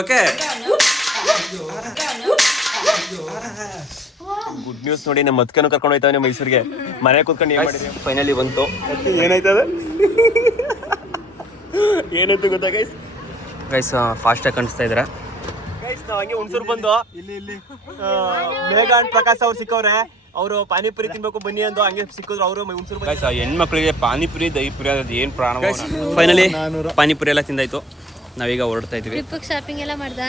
Okay good news ನೋಡಿ, ನಮ್ಮ ಮತ್ಕನು ಕರ್ಕೊಂಡು ಹೋಯ್ತಾವೆ ಮೈಸೂರಿಗೆ. ಮನೆ ಕೂತ್ಕೊಂಡು ಏನ್ ಮಾಡಿದ್ವಿ, ಫೈನಲಿ ಬಂತು. ಏನಾಯ್ತದ ಏನಾಯ್ತು ಗೊತ್ತಾ ಗೈಸ್? ಗೈಸ್ ಫಾಸ್ಟಾಗಿ ಕಾಣಿಸ್ತಾ ಇದ್ರ ಗೈಸ್. ನಾವು ಹಂಗೆ ಹುಣಸೂರು ಬಂದು ಇಲ್ಲಿ ಮೇಘ ಅಂಡ್ ಪ್ರಕಾಶ್ ಅವ್ರು ಸಿಕ್ಕವ್ರೆ. ಅವರು ಪಾನಿಪುರಿ ತಿನ್ಬೇಕು ಬನ್ನಿ ಅಂದು ಹಂಗೆ ಸಿಕ್ಕಿದ್ರು. ಅವರು ಹುಣಸೂರು ಗೈಸ್. ಹೆಣ್ಮಕ್ಳಿಗೆ ಪಾನಿಪುರಿ ದಹಿಪುರಿ ಅದು ಏನು ಪ್ರಾಣ. ಫೈನಲಿ ಪಾನಿಪುರಿ ಎಲ್ಲ ತಿಂದಾಯ್ತು. ನಾವೀಗ ಹೊರಡ್ತಾ ಇದೀವಿ. ಶಾಪಿಂಗ್ ಎಲ್ಲ ಮಾಡ್ದ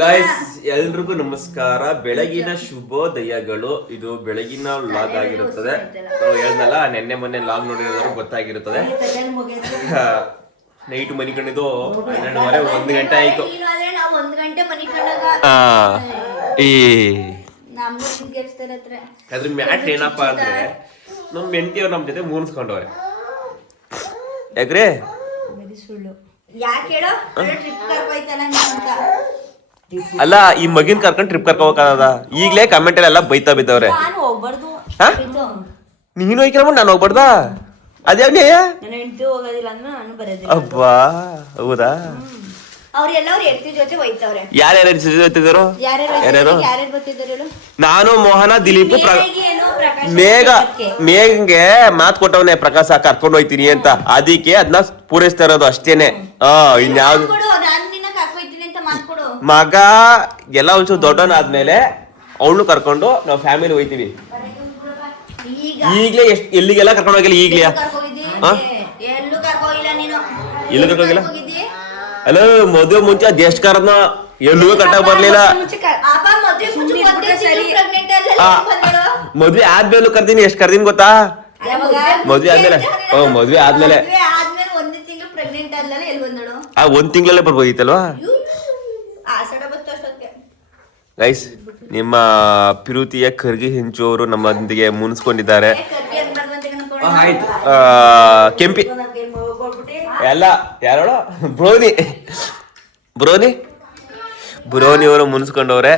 ಗೈಸ್, ಎಲ್ರಿಗೂ ನಮಸ್ಕಾರ. ಬೆಳಗಿನ ಶುಭೋದಯಗಳು. ಇದು ಬೆಳಗಿನ ವ್ಲಾಗ್ ಆಗಿರುತ್ತದೆ. ನಾವು ಹೇಳ್ದಲ್ಲ, ನೆನ್ನೆ ಮೊನ್ನೆ ವ್ಲಾಗ್ ನೋಡಿರೋದ್ರು ಗೊತ್ತಾಗಿರುತ್ತದೆ. ನೈಟ್ ಮನಿಕೊಂಡಿದ್ದು 12:30 1 ಗಂಟೆ ಆಯ್ತು. ಅದ್ರ ಮ್ಯಾಟ್ ಏನಪ್ಪಾ ಅಂದ್ರೆ ನಮ್ ಹೆಂಡತಿಯವ್ರು ನಮ್ ಜೊತೆ ಮೂನ್ಸ್ಕೊಂಡವ್ರೆ. ಯಾಕ್ರೆ ಅಲ್ಲ, ಈ ಮಗಿನ್ ಕರ್ಕೊಂಡ್ ಟ್ರಿಪ್ ಕರ್ಕೋಬೇಕಾದ. ಈಗ್ಲೇ ಕಮೆಂಟ್ ಎಲ್ಲ ಬೈತಾ ಬಿದ್ದವ್ರೆ. ನೀನು ಹೋಯ್ಕಿರಮ್ಮ, ನಾನು ಹೋಗ್ಬಾರ್ದ? ಅದ್ಯಾವ ನ್ಯಾಯ? ಅಬ್ಬಾ, ಹೌದಾ? ಯಾರ್ಯಾರು ಜೊತೆದ್ರು? ಯಾರ್ಯಾರು? ನಾನು, ಮೋಹನ, ದಿಲೀಪ್, ಮೇಘಂಗೆ ಮಾತ್ ಕೊಟ್ಟವನೆ ಪ್ರಕಾಶ ಕರ್ಕೊಂಡು ಹೋಯ್ತೀನಿ ಅಂತ. ಅದಕ್ಕೆ ಅದನ್ನ ಪೂರೈಸ್ತಾ ಇರೋದು ಅಷ್ಟೇನೆ. ಇನ್ಯಾವ್ದು ಮಗ ಎಲ್ಲ ಒಂಚೂರು ದೊಡ್ಡವನಾದ್ಮೇಲೆ ಅವಳು ಕರ್ಕೊಂಡು ನಾವು ಫ್ಯಾಮಿಲಿ ಹೋಯ್ತೀವಿ. ಈಗ್ಲೇ ಎಲ್ಲಿಗೆಲ್ಲ ಕರ್ಕೊಂಡು ಹೋಗಿಲ್ಲ. ಈಗ್ಲೇ ಎಲ್ಲ ಕರ್ಕೋಗಿಲ್ಲ. ಅಲ್ಲ, ಮದುವೆ ಮುಂಚೆ ಅದ್ ಎಷ್ಟ್ ಕರ್ನ ಎಲ್ಲಿಗೂ ಕಟ್ಟಾಗ ಬರ್ಲಿಲ್ಲ. ಮದ್ವೆ ಆದ್ಮೇಲೆ ಕರ್ದೀನಿ. ಎಷ್ಟ್ ಕರ್ದೀನಿ ಗೊತ್ತಾ? ಮದ್ವೆ ಆದ್ಮೇಲೆ. ಮದ್ವೆ ಆದ್ಮೇಲೆ 1 ತಿಂಗಳಲ್ಲೇ ಬರ್ಬೋದಿತ್ತಲ್ವಾ ಗೈಸ್? ನಿಮ್ಮ ಪಿರುತಿಯ ಖರ್ಗಿ ಹೆಂಚು ಅವರು ನಮ್ಮೊಂದಿಗೆ ಮುನ್ಸ್ಕೊಂಡಿದ್ದಾರೆ. ಆಯ್ತು, ಕೆಂಪಿ ಎಲ್ಲ ಯಾರೋ ಬ್ರೋನಿ ಅವರು ಮುನ್ಸ್ಕೊಂಡವ್ರೆ.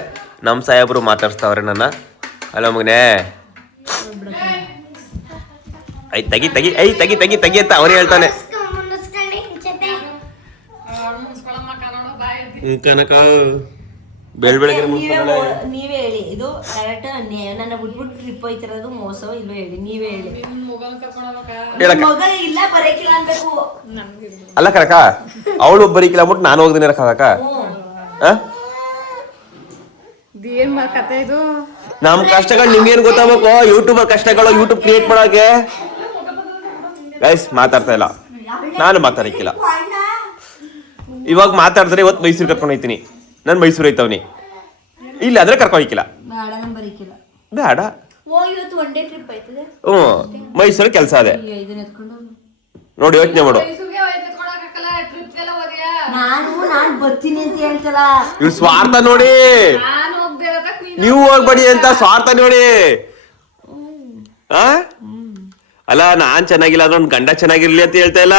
ನಮ್ಮ ಸಾಹೇಬರು ಮಾತಾಡ್ಸ್ತಾವ್ರೆ ನನ್ನ. ಅಲ್ಲ ಮಗನೇ, ಐ ತೆಗಿ ತೆಗಿ ಐ ತೆಗಿ ತೆಗಿ ತೆಗಿ ಅಂತ ಅವನೇ ಹೇಳ್ತಾನೆ. ಕನಕ ಬೆಳಗ್ಗೆ ನೀವೇ ಹೇಳಿ, ಇದು ಕರೆಕ್ಟ್ ಅನ್ಯಾಯ. ನನ್ನ ಬಿಟ್ಬಿಟ್ಟು ಟ್ರಿಪ್ ಹೋಯ್ತಿರೋದು ಮೋಸ ಇಲ್ವೋ ಹೇಳಿ, ನೀವೇ ಹೇಳಿ. ಇಲ್ಲ ಬರಕಿಲ್ಲ ಅನ್ಬೇಕು. ಅಲ್ಲ ಕನಕ, ಅವಳು ಬರೀಕಿಲ್ಲ ಅಂದ್ಬಿಟ್ಟು ನಾನು ಹೋಗ್ತೀನಿ ಕನಕ. ನಮ್ ಕಷ್ಟಗಳು ನಿಮ್ಗೇನ್ ಗೊತ್ತಾಗಬೇಕು? ಯೂಟ್ಯೂಬರ್ ಕಷ್ಟಗಳು, ಯೂಟ್ಯೂಬ್ ಕ್ರಿಯೇಟ್ ಮಾಡೋಕೆ. ಗೈಸ್ ಮಾತಾಡ್ತಾ ಇಲ್ಲ, ನಾನು ಮಾತಾಡಕ್ಕಿಲ್ಲ. ಇವಾಗ ಮಾತಾಡಿದ್ರೆ ಇವತ್ತು ಮೈಸೂರು ಕರ್ಕೊಂಡು ಹೋಯ್ತೀನಿ. ನಾನು ಮೈಸೂರು ಹೋಯ್ತವನಿ. ಇಲ್ಲ ಅಂದ್ರೆ ಕರ್ಕೊಂಡು ಹೋಯ್ಕಿಲ್ಲ. ಬೇಡ, ಮೈಸೂರು ಕೆಲಸ ಅದೇ ನೋಡಿ. ಯೋಚನೆ ಮಾಡು. ಇವ್ ಸ್ವಾರ್ಥ ನೋಡಿ. ನೀವು ಹೋಗ್ಬೇಡಿ ಅಂತ ಸ್ವಾರ್ಥ ನೋಡಿ. ಅಲ್ಲ, ನಾನ್ ಚೆನ್ನಾಗಿಲ್ಲ ಅಂದ್ರೆ ಒಂದ್ ಗಂಡ ಚೆನ್ನಾಗಿರ್ಲಿ ಅಂತ ಹೇಳ್ತಾ ಇಲ್ಲ.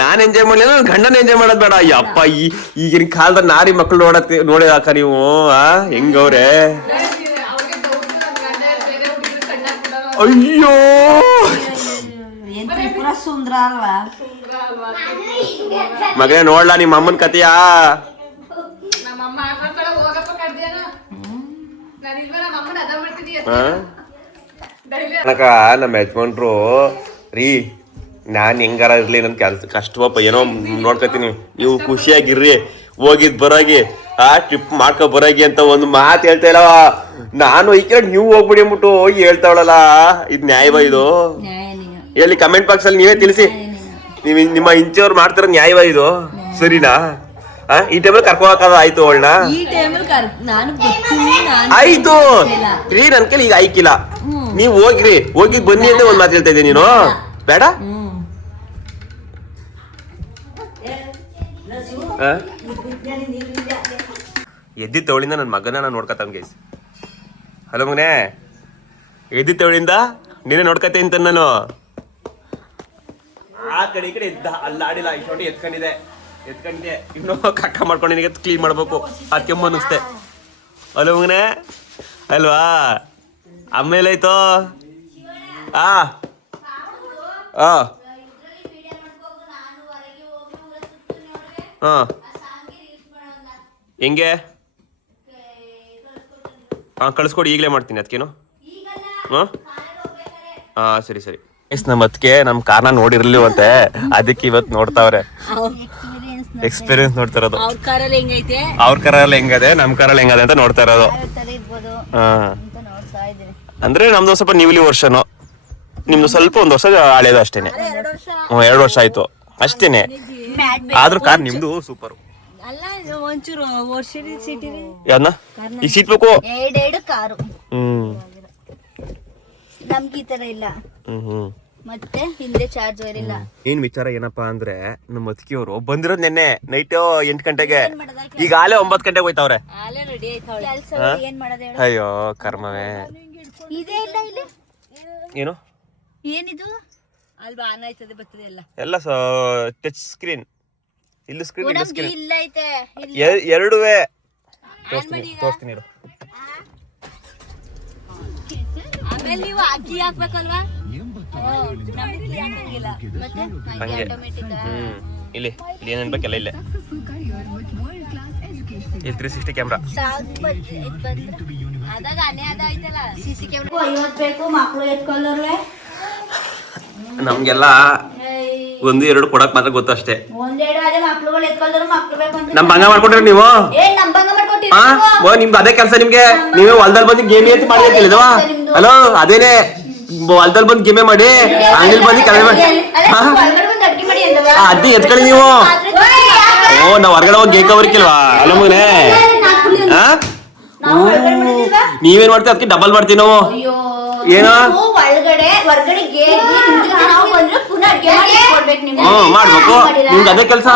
ನಾನ್ ಎಂಜಾಯ್ ಮಾಡ್ಲಿಲ್ಲ, ನನ್ ಗಂಡನ ಎಂಜಾಯ್ ಮಾಡೋದ್ ಬೇಡ. ಅಪ್ಪ, ಈಗಿನ ಕಾಲದ ನಾರಿ ಮಕ್ಳು ನೋಡಿದಾಕ ನೀವು ಹೆಂಗವ್ರೆ. ಅಯ್ಯೋ, ಸುಂದ್ರ ಅಲ್ವಾ ಮಗನೇ? ನೋಡ್ಲಾ ನಿಮ್ಮ ಅಮ್ಮನ ಕತೆಯಾ? ನಮ್ಮ ಯಜಮಾನ್ರು ರೀ, ನಾನ್ ಹೆಂಗಾರ ಇರ್ಲಿ, ನನ್ ಕೆಲ್ಸ ಕಷ್ಟವಪ್ಪ, ಏನೋ ನೋಡ್ಕೊತೀನಿ, ನೀವು ಖುಷಿಯಾಗಿರ್ರಿ, ಹೋಗಿದ್ ಬರಾಗಿ ಟ್ರಿಪ್ ಮಾಡ್ಕೊ ಬರಾಗಿ ಅಂತ ಒಂದು ಮಾತು ಹೇಳ್ತಾ ಇಲ್ಲ. ನಾನು ಈ ಕಡೆ ನೀವು ಹೋಗ್ಬಿಡಿ ಅಂದ್ಬಿಟ್ಟು ಹೇಳ್ತಾವಳಲ್ಲ, ಇದು ನ್ಯಾಯವಾ? ಇದು ಎಲ್ಲಿ ಕಮೆಂಟ್ ಬಾಕ್ಸ್ ಅಲ್ಲಿ ನೀವೇ ತಿಳಿಸಿ. ನಿಮ್ಮ ಇಂಚವ್ರು ಮಾಡ್ತಾರ ನ್ಯಾಯವಾ ಇದು? ಸರಿನಾ? ಈ ಟೈಮಲ್ಲಿ ಕರ್ಕೋಕಾದ ಆಯ್ತು ಅವಳನ್ನ. ಆಯ್ತು ರೀ, ನನ್ ಕೈಲಿ ಈಗ ಆಯ್ಕಿಲ್ಲ. ನೀವ್ ಹೋಗ್ರಿ, ಹೋಗಿ ಬನ್ನಿ ಅಂತ ಒಂದ್ ಮಾತು ಹೇಳ್ತಾ ಇದ್ದೆ. ನೀನು ಬೇಡ. ಎದ್ದಿ ತವಳಿಂದ ನನ್ನ ಮಗನ ನಾನು ನೋಡ್ಕತಾನ ಗೈಸ್. ಹಲೋ ಮಗನೇ, ಎದ್ದಿ ತವಳಿಂದ ನೀನೇ ನೋಡ್ಕತೆ ಅಂತ ನಾನು. ಆ ಕಡೆ ಈ ಕಡೆ ಅಲ್ಲಾಡಿಲ್ಲ, ಇಷ್ಟೊಂದು ಎತ್ಕೊಂಡಿದೆ. ಇನ್ನು ಕಕ್ಕ ಮಾಡ್ಕೊಂಡು ನಿನಗೆ ಕ್ಲೀನ್ ಮಾಡ್ಬೇಕು. ಅದಕ್ಕೆ ಅನ್ನಿಸ್ತೆ. ಹಲೋ ಮಗನೇ, ಅಲ್ವಾ? ಆಮೇಲೆ ಆಯ್ತು. ಹಾ ಹಾ ಹೆಂಗೆ ಹಾಂ ಕಳಿಸ್ಕೊಡಿ ಈಗಲೇ ಮಾಡ್ತೀನಿ ಅದಕ್ಕೇನು ಹಾಂ ಹಾಂ ಸರಿ ಸರಿ ಎಸ್ ನಮ್ಮ ಅದಕ್ಕೆ ನಮ್ಮ ಕಾರ್ನ ನೋಡಿರ್ಲಿವಂತೆ ಅದಕ್ಕೆ ಇವತ್ತು ನೋಡ್ತಾವ್ರೆ ಎಕ್ಸ್ಪೀರಿಯನ್ಸ್ ನೋಡ್ತಾ ಇರೋದು ಅವ್ರ ಕಾರಲ್ಲಿ ಹೆಂಗೈತೆ ಅವ್ರ ಕಾರಲ್ಲಿ ಹೆಂಗದೆ ನಮ್ಮ ಕಾರಲ್ಲಿ ಹೆಂಗದೆ ಅಂತ ನೋಡ್ತಾ ಇರೋದು ಹಾಂ ಅಂದ್ರೆ ನಮ್ದು ಸ್ವಲ್ಪ ನ್ಯೂಲಿ ವರ್ಷನು ನಿಮ್ದು ಸ್ವಲ್ಪ ಒಂದು ವರ್ಷ ಹಳೇದು ಅಷ್ಟೇನೆ 2 ವರ್ಷ ಆಯ್ತು ಅಷ್ಟೇನೆ ಆದ್ರೂ ಕಾರ್ ನಿಮ್ದು ಸೂಪರ್ ಅಲ್ಲ ಒಂಚೂರು ವರ್ಷ ಸೀಟ್ ಯಾವ್ದನ್ನ ಈ ಸೀಟ್ ಬೇಕು ಎರಡೆರಡು ಕಾರು ಹ್ಮ್ ನಮ್ಗೆ ಈ ತರ ಇಲ್ಲ ಹ್ಮ್ ಮತ್ತೆ ಹಿಂದೆ ಚಾರ್ಜರ್ ಇಲ್ಲ. ಏನ್ ವಿಚಾರ ಏನಪ್ಪಾ ಅಂದ್ರೆ ನಮ್ಮ ಅತ್ತಿಗೆಯವರು ಬಂದಿರೋದ್ ನೆನ್ನೆ ನೈಟ್ 8 ಗಂಟೆಗೆ ಈಗ ಆಲೆ 9 ಗಂಟೆಗೆ ಹೋಯ್ತಾವ್ರೆ ರೆಡಿ ಆಯ್ತಾವಳೆ ಕೆಲ್ಸ ಏನ್ ಮಾಡೋದು ಹೇಳು? ಅಯ್ಯೋ ಕರ್ಮವೇ ಇದೇ ಇಲ್ಲ ಇಲ್ಲಿ ಏನು ಏನಿದು ಅಲ್ವಾ ಆನ್ ಆಯ್ತದೆ ಬರ್ತದೆ ಎಲ್ಲ ಟಚ್ ಸ್ಕ್ರೀನ್ ಇಲ್ಲಿ ಸ್ಕ್ರೀನ್ ಇಲ್ಲ ನಮ್ಗೆ ಸ್ಕ್ರೀನ್ ಇಲ್ಲ ಐತೆ ಎರಡುವೆ ತೋರಿಸ್ತೀನಿ ಇರು ಆಮೇಲೆ ನೀವು ಅಕ್ಕಿ ಹಾಕ್ಬೇಕಲ್ವಾ ಮತ್ತೆ ಹಂಗೆ ಆಟೋಮೆಟಿಕ್ ಇಲ್ಲಿ ಇಲ್ಲಿ ಏನೇನ್ ಬೇಕೆಲ್ಲ ಇಲ್ಲೇ ಇಲ್ಲಿ 360 ಕ್ಯಾಮ್ರಾ ಅದಾಗ ಅನೇ ಅದ ಐತಲ್ಲ ಸಿಸಿ ಕ್ಯಾಮ್ರಾ 50 ಬೇಕು ಮಕ್ಕಳು ಎತ್ಕೊಳ್ಳೋರ್ವೆ ನಮ್ಗೆಲ್ಲ 1-2 ಕೊಡಕ್ ಮಾತ್ರ ಗೊತ್ತು ಅಷ್ಟೇ ಒಂದೆರಡು ಅದೇ ಮಕ್ಕಳುಗಳು ಎತ್ಕೊಳ್ಳೋರು ಮಕ್ಕಳು ಬೇಕು ಅಂತ ನಮ್ ಭಂಗ ಮಾಡ್ಕೊಂಡ್ರಿ ನೀವು ನಮ್ ಭಂಗ ಮಾಡ್ಕೊಟ್ಟಿರಿ ನಿಮ್ದು ಅದೇ ಕೆಲಸ ನಿಮ್ಗೆ ನೀವೇ ಹೊಲ್ದಲ್ಲಿ ಬಂದು ಗೇಮ್ ಏತ್ ಮಾಡಿ ಅಂತಿಲ್ಲದವ ಹಲೋ ಅದೇನೆ ಹೊಲ್ದಲ್ಲಿ ಬಂದು ಗೇಮೇ ಮಾಡಿ ಅಂಗಡಿ ಬಂದು ಕೆಲಸ ಮಾಡಿ ಅದೇ ಎತ್ಕೊಳ್ಳಿ ನೀವು ನಾವ್ ಹೊರಗಡೆ ಹೋಗಿ ಗೇಕ್ ಅವರಿಕಿಲ್ವಾ ಅಲ್ಲ ಮಗನೇ ನೀವೇನ್ ಮಾಡ್ತೀವಿ ಅದಕ್ಕೆ ಡಬಲ್ ಮಾಡ್ತೀವಿ ನಾವು ಏನೋ ಹೊರಗಡೆ ಮಾಡ್ಬೇಕು ನಿಮ್ಗೆ ಅದೇ ಕೆಲಸ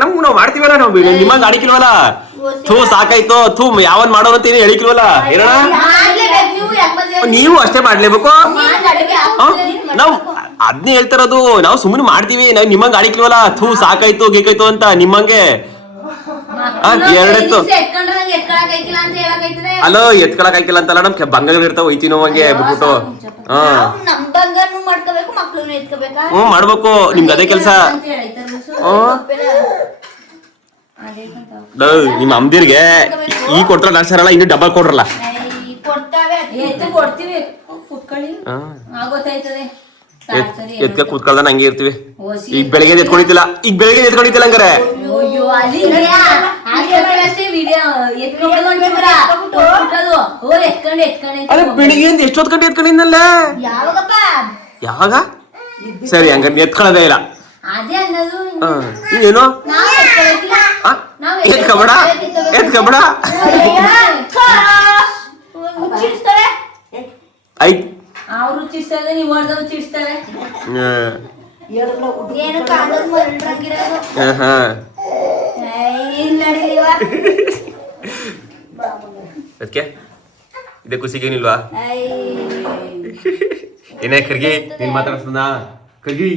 ನಮ್ಗೆ ನಾವ್ ಮಾಡ್ತೀವಲ್ಲ ನಾವು ನಿಮ್ಮಂಗ್ ಅಡಿಕಿಲ್ವಲ್ಲ ಥೂ ಸಾಕಾಯ್ತು ಥೂ ಯಾವನ್ ಮಾಡೋರಂತೀನಿ ಹೇಳಿಕಿಲ್ವಲ್ಲ ಏನಣ್ಣ ನೀವು ಅಷ್ಟೇ ಮಾಡ್ಲೇಬೇಕು ನಾವ್ ಅದ್ನೇ ಹೇಳ್ತಾರದು ನಾವು ಸುಮ್ಮನೆ ಮಾಡ್ತೀವಿ ನಾವ್ ನಿಮ್ಮಂಗ್ ಅಡಿಕಿಲ್ವಲ್ಲ ಥೂ ಸಾಕಾಯ್ತು ಗೇಕಾಯ್ತು ಅಂತ ನಿಮ್ಮಂಗೆ ಎರಡೆತ್ತು ಅಲೋ ಎತ್ಕೊಳಕ್ ಆಯ್ಕಿಲ್ಲ ಅಂತಲ್ಲ ನಮ್ ಬಂಗಗಳು ಇರ್ತಾವ ಒಯ್ತೀವಿ ನಾವು ಹಂಗೆ ಬಿಟ್ಬಿಟ್ಟು ಮಾಡ್ಬೇಕು ನಿಮ್ಗೆ ಅದೇ ಕೆಲ್ಸ ನಿಮ್ಮ ಅಮ್ದಿರ್ಗೆ ಈ ಕೊಡ್ತಾರ ನಾನ್ ಸರಲ್ಲ ಇನ್ನು ಡಬಲ್ ಕೊಡ್ರಲ್ಲ ಎತ್ಕ ಕೂತ್ಕೊಳ್ದ ಹಂಗೆ ಇರ್ತೀವಿ ಈಗ ಬೆಳಿಗ್ಗೆ ಎತ್ಕೊಂಡಿದ್ದಿಲ್ಲ ಹಂಗಾರೆ ಅಲ್ಲ ಬೆಳಿಗ್ಗೆ ಎಷ್ಟೊತ್ತು ಗಂಟೆ ಎತ್ಕೊಂಡಿದ್ದಲ್ಲ ಯಾವಾಗ ಸರಿ ಹಂಗ ಎತ್ಕೊಳ್ಳೋದೇ ಇಲ್ಲ ಏನು ಎತ್ಕೊಬೇಡ ಆಯ್ತು ಅವ್ರು ಚಿಡ್ಸ್ತಾರೆ ನೀವು ಹೊಡೆದವ್ರು ಚಿಡ್ಸ್ತಾರೆ ಅದಕ್ಕೆ ಇದೇ ಖುಷಿಗೇನಿಲ್ವಾ ಏನೇ ಕರ್ಗಿ ನೀನ್ ಮಾತಾಡ್ಸದ ಕರ್ಗಿ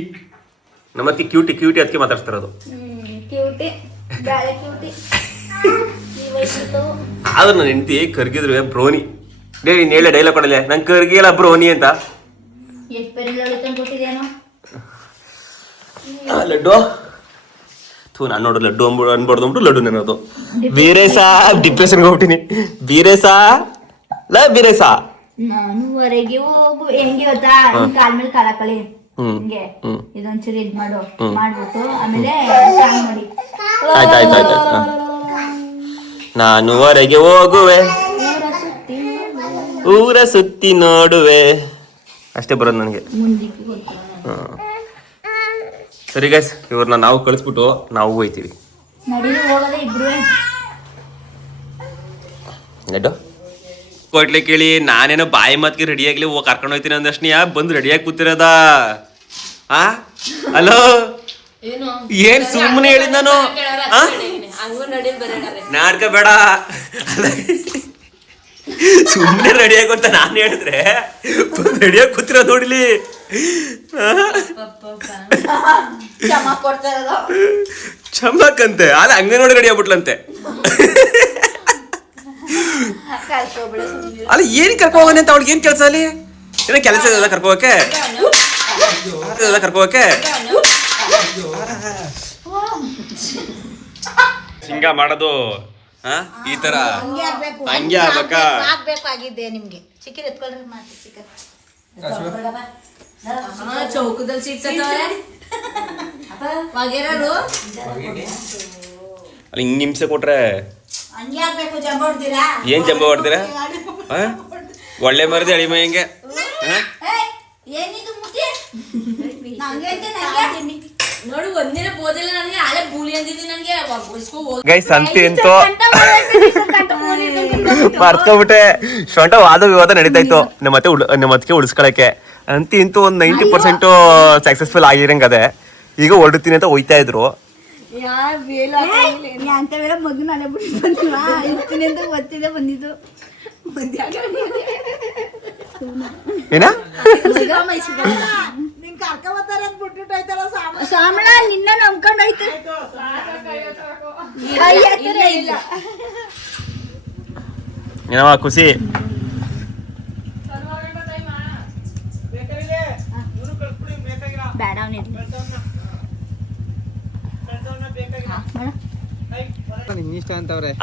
ನಮ್ಮತ್ತಿ ಕ್ಯೂಟಿ ಅದಕ್ಕೆ ಮಾತಾಡ್ಸ್ತಾರದು ಆದ್ರೆ ನನ್ನ ಹೆಂಡತಿ ಕರ್ಗಿದ್ರು ಬ್ರೋನಿ ನೀನ್ ಹೇಳ ಡೈಲಾಗ್ ಕೊಡಲ್ಲ ನಂಗೆ ಕರ್ಗಿಲ್ಲ ಬ್ರೋನಿ ಅಂತ ಲಡ್ಡು ಥೂ ನಾನು ನೋಡು ಲಡ್ಡು ಅನ್ಬಾರ್ದು ಅಂದ್ಬಿಟ್ಟು ಲಡ್ಡು ನೆನೋದು ಬೀರೇಸಾ ಡಿಪ್ರೆಷನ್ಗೆ ಹೋಗ್ಬಿಟ್ಟಿನಿ ಬೀರೇಸಾ ನಾನು ಹೊರಗೆ ಹೋಗು ಹೆಂಗೆ ಗೊತ್ತಾ ಕಾಲ್ ಮೇಲೆ ಕಾಲ ಕಳಿ ಹಿಂಗೆ ಇದೊಂಚೂರು ಇದ್ ಮಾಡ್ಬಿಟ್ಟು ಆಮೇಲೆ ಸಾಂಗ್ ಮಾಡಿ ಆಯ್ತಾಯ್ತಾಯ್ತು ನಾನು ಹೊರಗೆ ಹೋಗುವೆ ಊರ ಸುತ್ತಿ ನೋಡುವೆ ಅಷ್ಟೇ ಬರೋದು ನನಗೆ ಸರಿ ಗೈಸ್ ಇವ್ರನ್ನ ನಾವು ಕಳಿಸ್ಬಿಟ್ಟು ನಾವು ಹೋಯ್ತೀವಿ ನೆಡ್ಡು ಕೊಟ್ಲೆ ಕೇಳಿ ನಾನೇನೋ ಬಾಯಿ ಮಾತ್ಗೆ ರೆಡಿ ಆಗ್ಲಿ ಕರ್ಕೊಂಡು ಹೋಗ್ತೀನಿ ಅಂದಷ್ಟು ಯಾ ಬಂದು ರೆಡಿಯಾಗಿ ಕೂತಿರೋದ ಹಲೋ ಏನ್ ಸುಮ್ಮನೆ ಹೇಳಿದ್ ನಾನು ನಾಡ್ಕ ಬೇಡ ಸುಮ್ಮನೆ ರೆಡಿಯಾಗಿ ಅಂತ ನಾನು ಹೇಳಿದ್ರೆ ರೆಡಿಯಾಗಿ ಕೂತಿರೋದು ನೋಡಿಲಿ ಚಮಕಂತೆ ಅಲ್ಲ ಹಂಗ ನೋಡಿ ರೆಡಿ ಆಗ್ಬಿಟ್ಲಂತೆ ಅಲ್ಲ ಏನ್ ಕರ್ಕೊ ಹೋಗೋಣ ಅಂತ ಅವ್ಳಿಗೆ ಏನ್ ಕೆಲಸ ಅಲ್ಲಿ ಏನೋ ಕೆಲಸ ಇದೆ ಕರ್ಕೊ ಹೋಗಕ್ಕೆ ಆಗ್ತದಲ್ಲ ಕರ್ಕೋಕೆ ಹಿಂಗ ಮಾಡೋದು ಈ ತರ ಹಂಗೆ ಆಗ್ಬೇಕಾ ಆಗ್ಬೇಕಾಗಿದ್ದೆ ನಿಮ್ಗೆ ಚಿಕ್ಕನ್ ಎತ್ಕೊಳ್ರಿ ಮಾಡಿ ಚಿಕ್ಕನ್ ಚೌಕದಲ್ಲಿ ಸಿಗ್ತವೆ ಅಲ್ಲಿ ಹಿಂಗ್ ಹಿಂಸೆ ಕೊಟ್ರೆ ಹಂಗೆ ಆಗ್ಬೇಕು ಜಂಬ ಹೊಡ್ತೀರಾ ಏನ್ ಜಂಬ ಹೊಡ್ತೀರಾ ಒಳ್ಳೆ ಮರದಿ ಅಳಿಮ ಹೆಂಗೆ ಏನಿದು ಮುಟ್ಟಿ ನೋಡು ಒಂದಿನ ಬೋದಿಲ್ಲ ನನಗೆ ಹಳೆ ಬೂಳಿ ಅಂದಿದ್ದೀನಿ ನನಗೆ ಗೈಸ್ ಅಂತಿ ಅಂತೂ ಮರ್ತ್ಕೊಬಿಟ್ಟೆ ಸೊಂಟ ವಾದ ವಿವಾದ ನಡೀತಾ ಇತ್ತು ನಮ್ಮ ಅದಕ್ಕೆ ಉಳಿಸ್ಕೊಳಕ್ಕೆ ಅಂತಿ ಇಂತೂ ಒಂದ್ 90% ಸಕ್ಸಸ್ಫುಲ್ ಆಗಿರಂಗ ಅದೇ ಈಗ ಹೊರಡ್ತೀನಿ ಅಂತ ಹೋಯ್ತಾ ಇದ್ರು ಅಂತವೆಲ್ಲ ಮಗನ ಅಲೆ ಬಿಟ್ಟು ಬಂದಿಲ್ವಾ ಇರ್ತೀನಿ ಅಂತ ಗೊತ್ತಿದೆ ಬಂದಿದ್ದು ಏನ ಸಾಮಣ ನಿನ್ನ ನಂಬ್ಕೊಂಡು ಹೋಯ್ತು ಏನವ ಖುಷಿ ಬೇಡ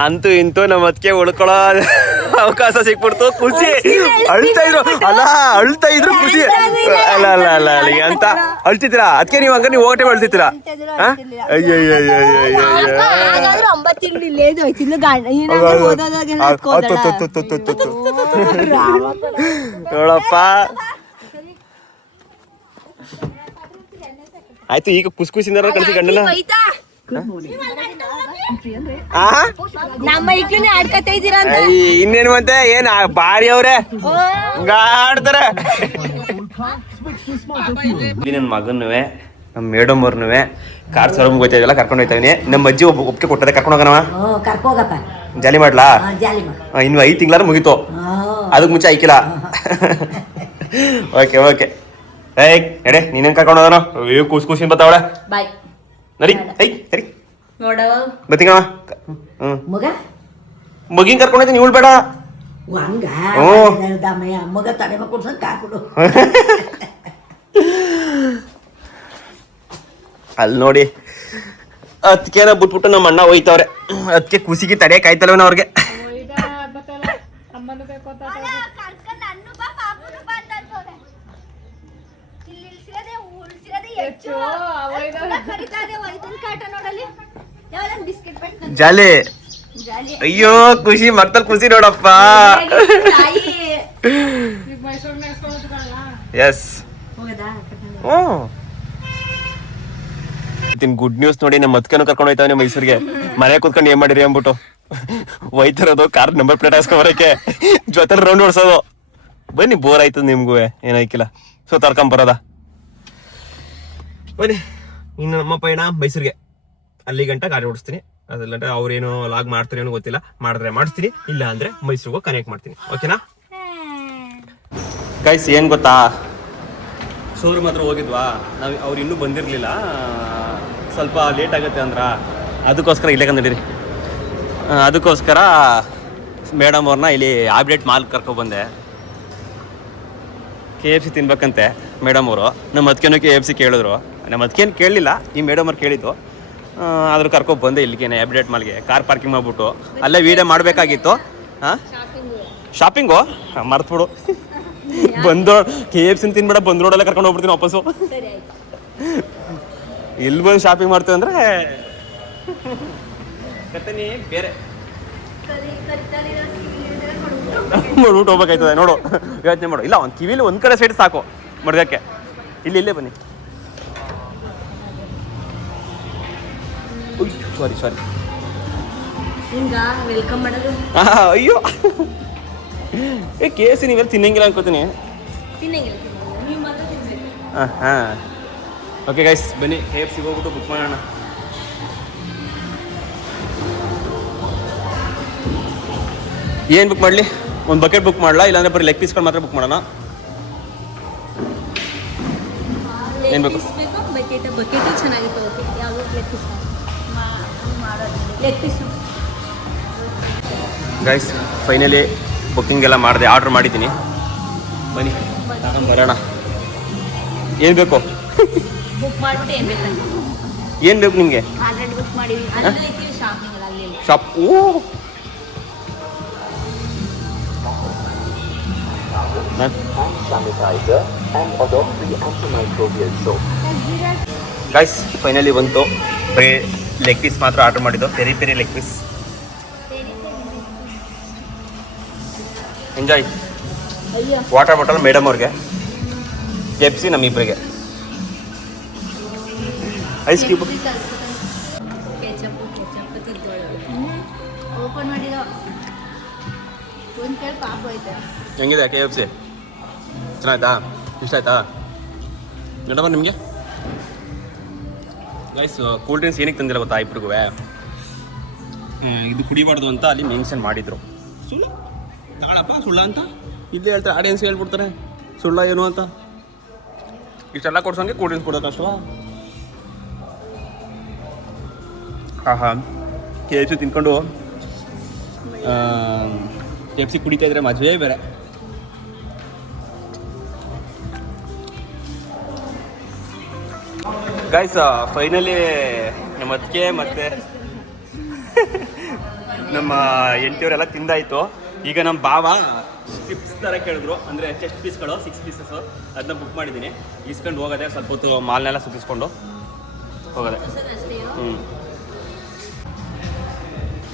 ಅಂತೂ ಇಂತೂ ನಮ್ಮ ಅದಕ್ಕೆ ಉಳ್ಕೊಳ್ಳೋ ಅವಕಾಶ ಸಿಕ್ಬಿಡ್ತು ಖುಷಿ ಅಳ್ತಾ ಇದ್ರು ಖುಷಿ ಅಲ್ಲ ಅಂತ ಅಳ್ತಿದ್ದೀರಾ ಅದಕ್ಕೆ ನೀವು ಹಂಗ ನೀವು ಹೋಗಟೆ ಅಳ್ತಿದ್ದೀರಾ ನೋಡಪ್ಪ ಆಯ್ತು ಈಗ ಖುಷಿಯಿಂದ ಕಳಿಸಿ ಗಂಡನ ನಮ್ಮ ಮೈಕ್ಳನ್ನ ಆಡ್ಕತಾ ಇದ್ದೀರಾ ಇನ್ನೇನು ಮತ್ತೆ ಏನ್ ಬಾರಿ ಅವ್ರೆ ಆಡ್ತಾರೆ ನನ್ನ ಮಗನ್ನುವೆ ನಮ್ಮ ಮೇಡಮ್ ಅವ್ರನ್ನುವೆ ಕಾರ್ ಸರ್ ಹೋಗ್ತಾ ಇದೆಲ್ಲ ಕರ್ಕೊಂಡು ಹೋಗ್ತಾ ಇದೀನಿ ನಮ್ಮ ಅಜ್ಜಿ ಒಪ್ಪಿಗೆ ಕೊಟ್ಟದೆ ಕರ್ಕೊಂಡು ಹೋಗೋಣವ ಕರ್ಕೋಗಪ್ಪ ಜಾಲಿ ಮಾಡ್ಲಾ ಇನ್ನು 5 ತಿಂಗಳಾರ ಮುಗೀತು ಅದಕ್ಕೆ ಮುಂಚೆ ಆಯ್ಕಿಲ್ಲ ಓಕೆ ಓಕೆ ಏಯ್ ನಡೆ ನೀನೇನ್ ಕರ್ಕೊಂಡು ಹೋದನು ಖುಷಿ ಬರ್ತಾವಳೆ ಬಾಯ್ ನಡಿ ಐ ಸರಿ ನೋಡವ ಬರ್ತೀನವ ಮಗ ಮಗಿನ್ ಕರ್ಕೊಂಡು ಹೋಗ್ತೀನಿ ಇವಳು ಬೇಡ ಹಂಗ ಮಗ ತಡೆ ಮಕ್ಕಳು ಕಾಕೊಡು ಅಲ್ಲಿ ನೋಡಿ ಅದಕ್ಕೇನ ಬಿಟ್ಬಿಟ್ಟು ನಮ್ಮ ಅಣ್ಣ ಹೋಯ್ತವ್ರೆ ಅದಕ್ಕೆ ಖುಷಿಗೆ ತಡೆಯಕ್ ಆಯ್ತಲ್ವನ ಅವ್ರಿಗೆ ಜಾಲಿ ಅಯ್ಯೋ ಖುಷಿ ಮತ್ತಲ್ಲಿ ಖುಷಿ ನೋಡಪ್ಪ ಎಸ್ ಗುಡ್ ನ್ಯೂಸ್ ನೋಡಿ ನಮ್ಮ ಮತ್ಕೇನು ಕರ್ಕೊಂಡು ಹೋಯ್ತಾವೆ ಮೈಸೂರಿಗೆ ಮನೆ ಕೂತ್ಕೊಂಡು ಏನ್ ಮಾಡಿರಿ ಅಂದ್ಬಿಟ್ಟು ಒಯ್ತಿರೋದು ಕಾರ್ ನಂಬರ್ ಪ್ಲೇಟ್ ಹಾಸ್ಕೊಬರಕ್ಕೆ ಜೊತೆ ರೌಂಡ್ ಓಡಿಸೋದು ಬನ್ನಿ ಬೋರ್ ಆಯ್ತದ ನಿಮ್ಗೂ ಏನಾಯ್ಕಿಲ್ಲ ಸೊ ತರ್ಕೊಂಬರೋದ ಬನ್ನಿ ಇನ್ನು ನಮ್ಮ ಪಯಣ ಮೈಸೂರಿಗೆ ಅಲ್ಲಿ ಗಂಟ ಗಾಡಿ ಓಡಿಸ್ತೀನಿ ಅದಲ್ಲಂటే ಅವ್ರೇನೋ ಲಾಗ್ ಮಾಡ್ತಾರೆ ಏನೋ ಗೊತ್ತಿಲ್ಲ ಮಾಡಿದ್ರೆ ಮಾಡಿಸ್ತೀನಿ ಇಲ್ಲ ಅಂದ್ರೆ ಮೈಸೂರಿಗೆ ಕನೆಕ್ಟ್ ಮಾಡ್ತೀನಿ ಓಕೆನಾ ಗೈಸ್ ಏನ್ ಗೊತ್ತಾ ಶೋರೂಮ್ ಹತ್ರ ಹೋಗಿದ್ವಾ ನಾವು ಅವ್ರು ಇನ್ನೂ ಬಂದಿರಲಿಲ್ಲ ಸ್ವಲ್ಪ ಲೇಟ್ ಆಗುತ್ತೆ ಅಂದ್ರ ಅದಕ್ಕೋಸ್ಕರ ಇಲ್ಲೇ ಕಂಡಿರಿ ಅದಕ್ಕೋಸ್ಕರ ಮೇಡಮ್ ಅವ್ರನ್ನ ಇಲ್ಲಿ ಆಬ್ರೇಟ್ ಮಾಲ್ ಕರ್ಕೊಬಂದೆ KFC ತಿನ್ಬೇಕಂತೆ ಮೇಡಮ್ ಅವರು ನಮ್ಮ ಅದಕ್ಕೇನೋ KFC ಕೇಳಿದ್ರು ನಮ್ಮ ಅದಕ್ಕೇನು ಕೇಳಲಿಲ್ಲ ಈ ಮೇಡಮ್ ಅವ್ರು ಕೇಳಿದ್ದು ಆದ್ರೂ ಕರ್ಕೊಂಡು ಬಂದೆ ಇಲ್ಲಿಗೇನೆ ಅಪ್ಡೇಟ್ ಮಾಲ್ಗೆ ಕಾರ್ ಪಾರ್ಕಿಂಗ್ ಮಾಡ್ಬಿಟ್ಟು ಅಲ್ಲೇ ವೀಡಿಯೋ ಮಾಡಬೇಕಾಗಿತ್ತು ಶಾಪಿಂಗು ಮರ್ತ್ಬಿಡು ಬಂದು KFC ತಿನ್ಬೇಡ ಬಂದ್ ರೋಡಲ್ಲೇ ಕರ್ಕೊಂಡು ಹೋಗ್ಬಿಡ್ತೀನಿ ವಾಪಸ್ಸು ಇಲ್ಲಿ ಬಂದು ಶಾಪಿಂಗ್ ಮಾಡ್ತೀವಿ ಅಂದ್ರೆ ಕತ್ತನಿ ಬೇರೆ ಮಾಡ್ಬಿಟ್ಟು ಹೋಗ್ಬೇಕಾಯ್ತದೆ ನೋಡು ಯೋಚನೆ ಮಾಡು ಇಲ್ಲ ಒಂದು ಕಿವಿಲಿ ಒಂದ್ ಕಡೆ ಸೈಡ್ ಸಾಕು ಮಡ್ಗಕ್ಕೆ ಇಲ್ಲೇ ಬನ್ನಿ ಸಾರಿ ವೆಲ್ಕಮ್ ಮಾಡೋದು ಅಯ್ಯೋ KFC ನೀವೆಲ್ಲ ತಿನ್ನಂಗಿಲ್ಲ ಅನ್ಕೋತೀನಿ ಹಾಂ ಓಕೆ ಗೈಸ್ ಬನ್ನಿ KFC ಹೋಗ್ಬಿಟ್ಟು ಬುಕ್ ಮಾಡೋಣ ಏನು ಬುಕ್ ಮಾಡಲಿ ಒಂದು ಬಕೆಟ್ ಬುಕ್ ಮಾಡಲಾ ಇಲ್ಲಾಂದ್ರೆ ಬರೀ ಲೆಗ್ ಪೀಸ್ಗಳು ಮಾತ್ರ ಬುಕ್ ಮಾಡೋಣ ಏನು ಬೇಕು ಬಕೆಟ್ ಚೆನ್ನಾಗಿತ್ತು ಯಾವುದು leg piece guys finally booking ಎಲ್ಲ ಮಾಡಿದೆ ಆರ್ಡ್ರ್ ಮಾಡಿದ್ದೀನಿ ಬನ್ನಿ ತಗೊಂಬರೋಣ ಏನು ಬೇಕು? ಬುಕ್ ಮಾಡ್ಬಿಟ್ಟು ಏನ್ ಬೇಕಂತ ಏನು ಬೇಕು ನಿಮಗೆ? ಆಲ್ರೆಡಿ ಬುಕ್ ಮಾಡಿವಿ. ಅಲ್ಲೂ ಐತಿ ಶಾಪಿಂಗ್ ಅಲ್ಲಿ ಶಾಪ್. ಓ ಗೈಸ್ ಫೈನಲಿ ಬಂತು. ಬರೀ ಲೆಗ್ ಪೀಸ್ ಮಾತ್ರ ಆರ್ಡರ್ ಮಾಡಿದ್ದು, peri peri leg piece. Enjoy. ಅಯ್ಯೋ ವಾಟರ್ ಬಾಟಲ್ ಮೇಡಮ್ ಅವ್ರಿಗೆ, ಪೆಪ್ಸಿ ನಮ್ಮಿಬ್ಬರಿಗೆ, ಐಸ್ ಕ್ಯೂಬ್. ಕೆಚಪ್ ತಿಂತೋಳು ಓಪನ್ ಮಾಡಿರೋ ಒಂದು ಕೈ ಪಾಪ ಐತೆ. ಹೆಂಗಿದೆ KFC? ಚೆನ್ನಾಯ್ತಾ? ಇಷ್ಟ ಆಯ್ತಾ ಮೇಡಮ್ ನಿಮಗೆ? ಗೈಸ್ ಕೂಲ್ ಡ್ರಿಂಕ್ಸ್ ಏನಕ್ಕೆ ತಂದಿಲ್ಲ ಗೊತ್ತಾ ಇಬ್ರಿಗೂ? ಇದು ಕುಡಿಬಾರ್ದು ಅಂತ ಅಲ್ಲಿ ಮೆನ್ಷನ್ ಮಾಡಿದ್ರು. ಸುಳ್ಳು ತಗೊಳಪ್ಪ, ಸುಳ್ಳ ಅಂತ ಇಲ್ಲೇ ಹೇಳ್ತಾರೆ, ಆಡಿಯನ್ಸ್ ಹೇಳ್ಬಿಡ್ತಾರೆ ಸುಳ್ಳ ಏನು ಅಂತ. ಇಷ್ಟೆಲ್ಲ ಕೊಡ್ಸೋಂಗೆ ಕೂಲ್ ಡ್ರಿಂಕ್ಸ್ ಕೊಡೋದು ಕಷ್ಟವಾ? ಹಾಂ KFC ತಿನ್ಕೊಂಡು KFC ಕುಡಿತಾ ಇದ್ರೆ ಮಜವೇ ಬೇರೆ. ಗೈಸ್ ಫೈನಲಿ ನಮ್ಮ ಅತ್ತಿಗೆ ಮತ್ತು ನಮ್ಮ ಹೆಂಡತಿಯವರೆಲ್ಲ ತಿಂದಾಯಿತು. ಈಗ ನಮ್ಮ ಬಾವ ಸ್ಟ್ರಿಪ್ಸ್ ಥರ ಕೇಳಿದ್ರು, ಅಂದರೆ ಚೆಸ್ಟ್ ಪೀಸ್ಗಳು 6 ಪೀಸಸ್ಸು, ಅದನ್ನ ಬುಕ್ ಮಾಡಿದ್ದೀನಿ. ಇಸ್ಕೊಂಡು ಹೋಗೋದೆ, ಸ್ವಲ್ಪ ಹೊತ್ತು ಮಾಲ್ನೆಲ್ಲ ಸುತ್ತಿಸ್ಕೊಂಡು ಹೋಗೋದೆ.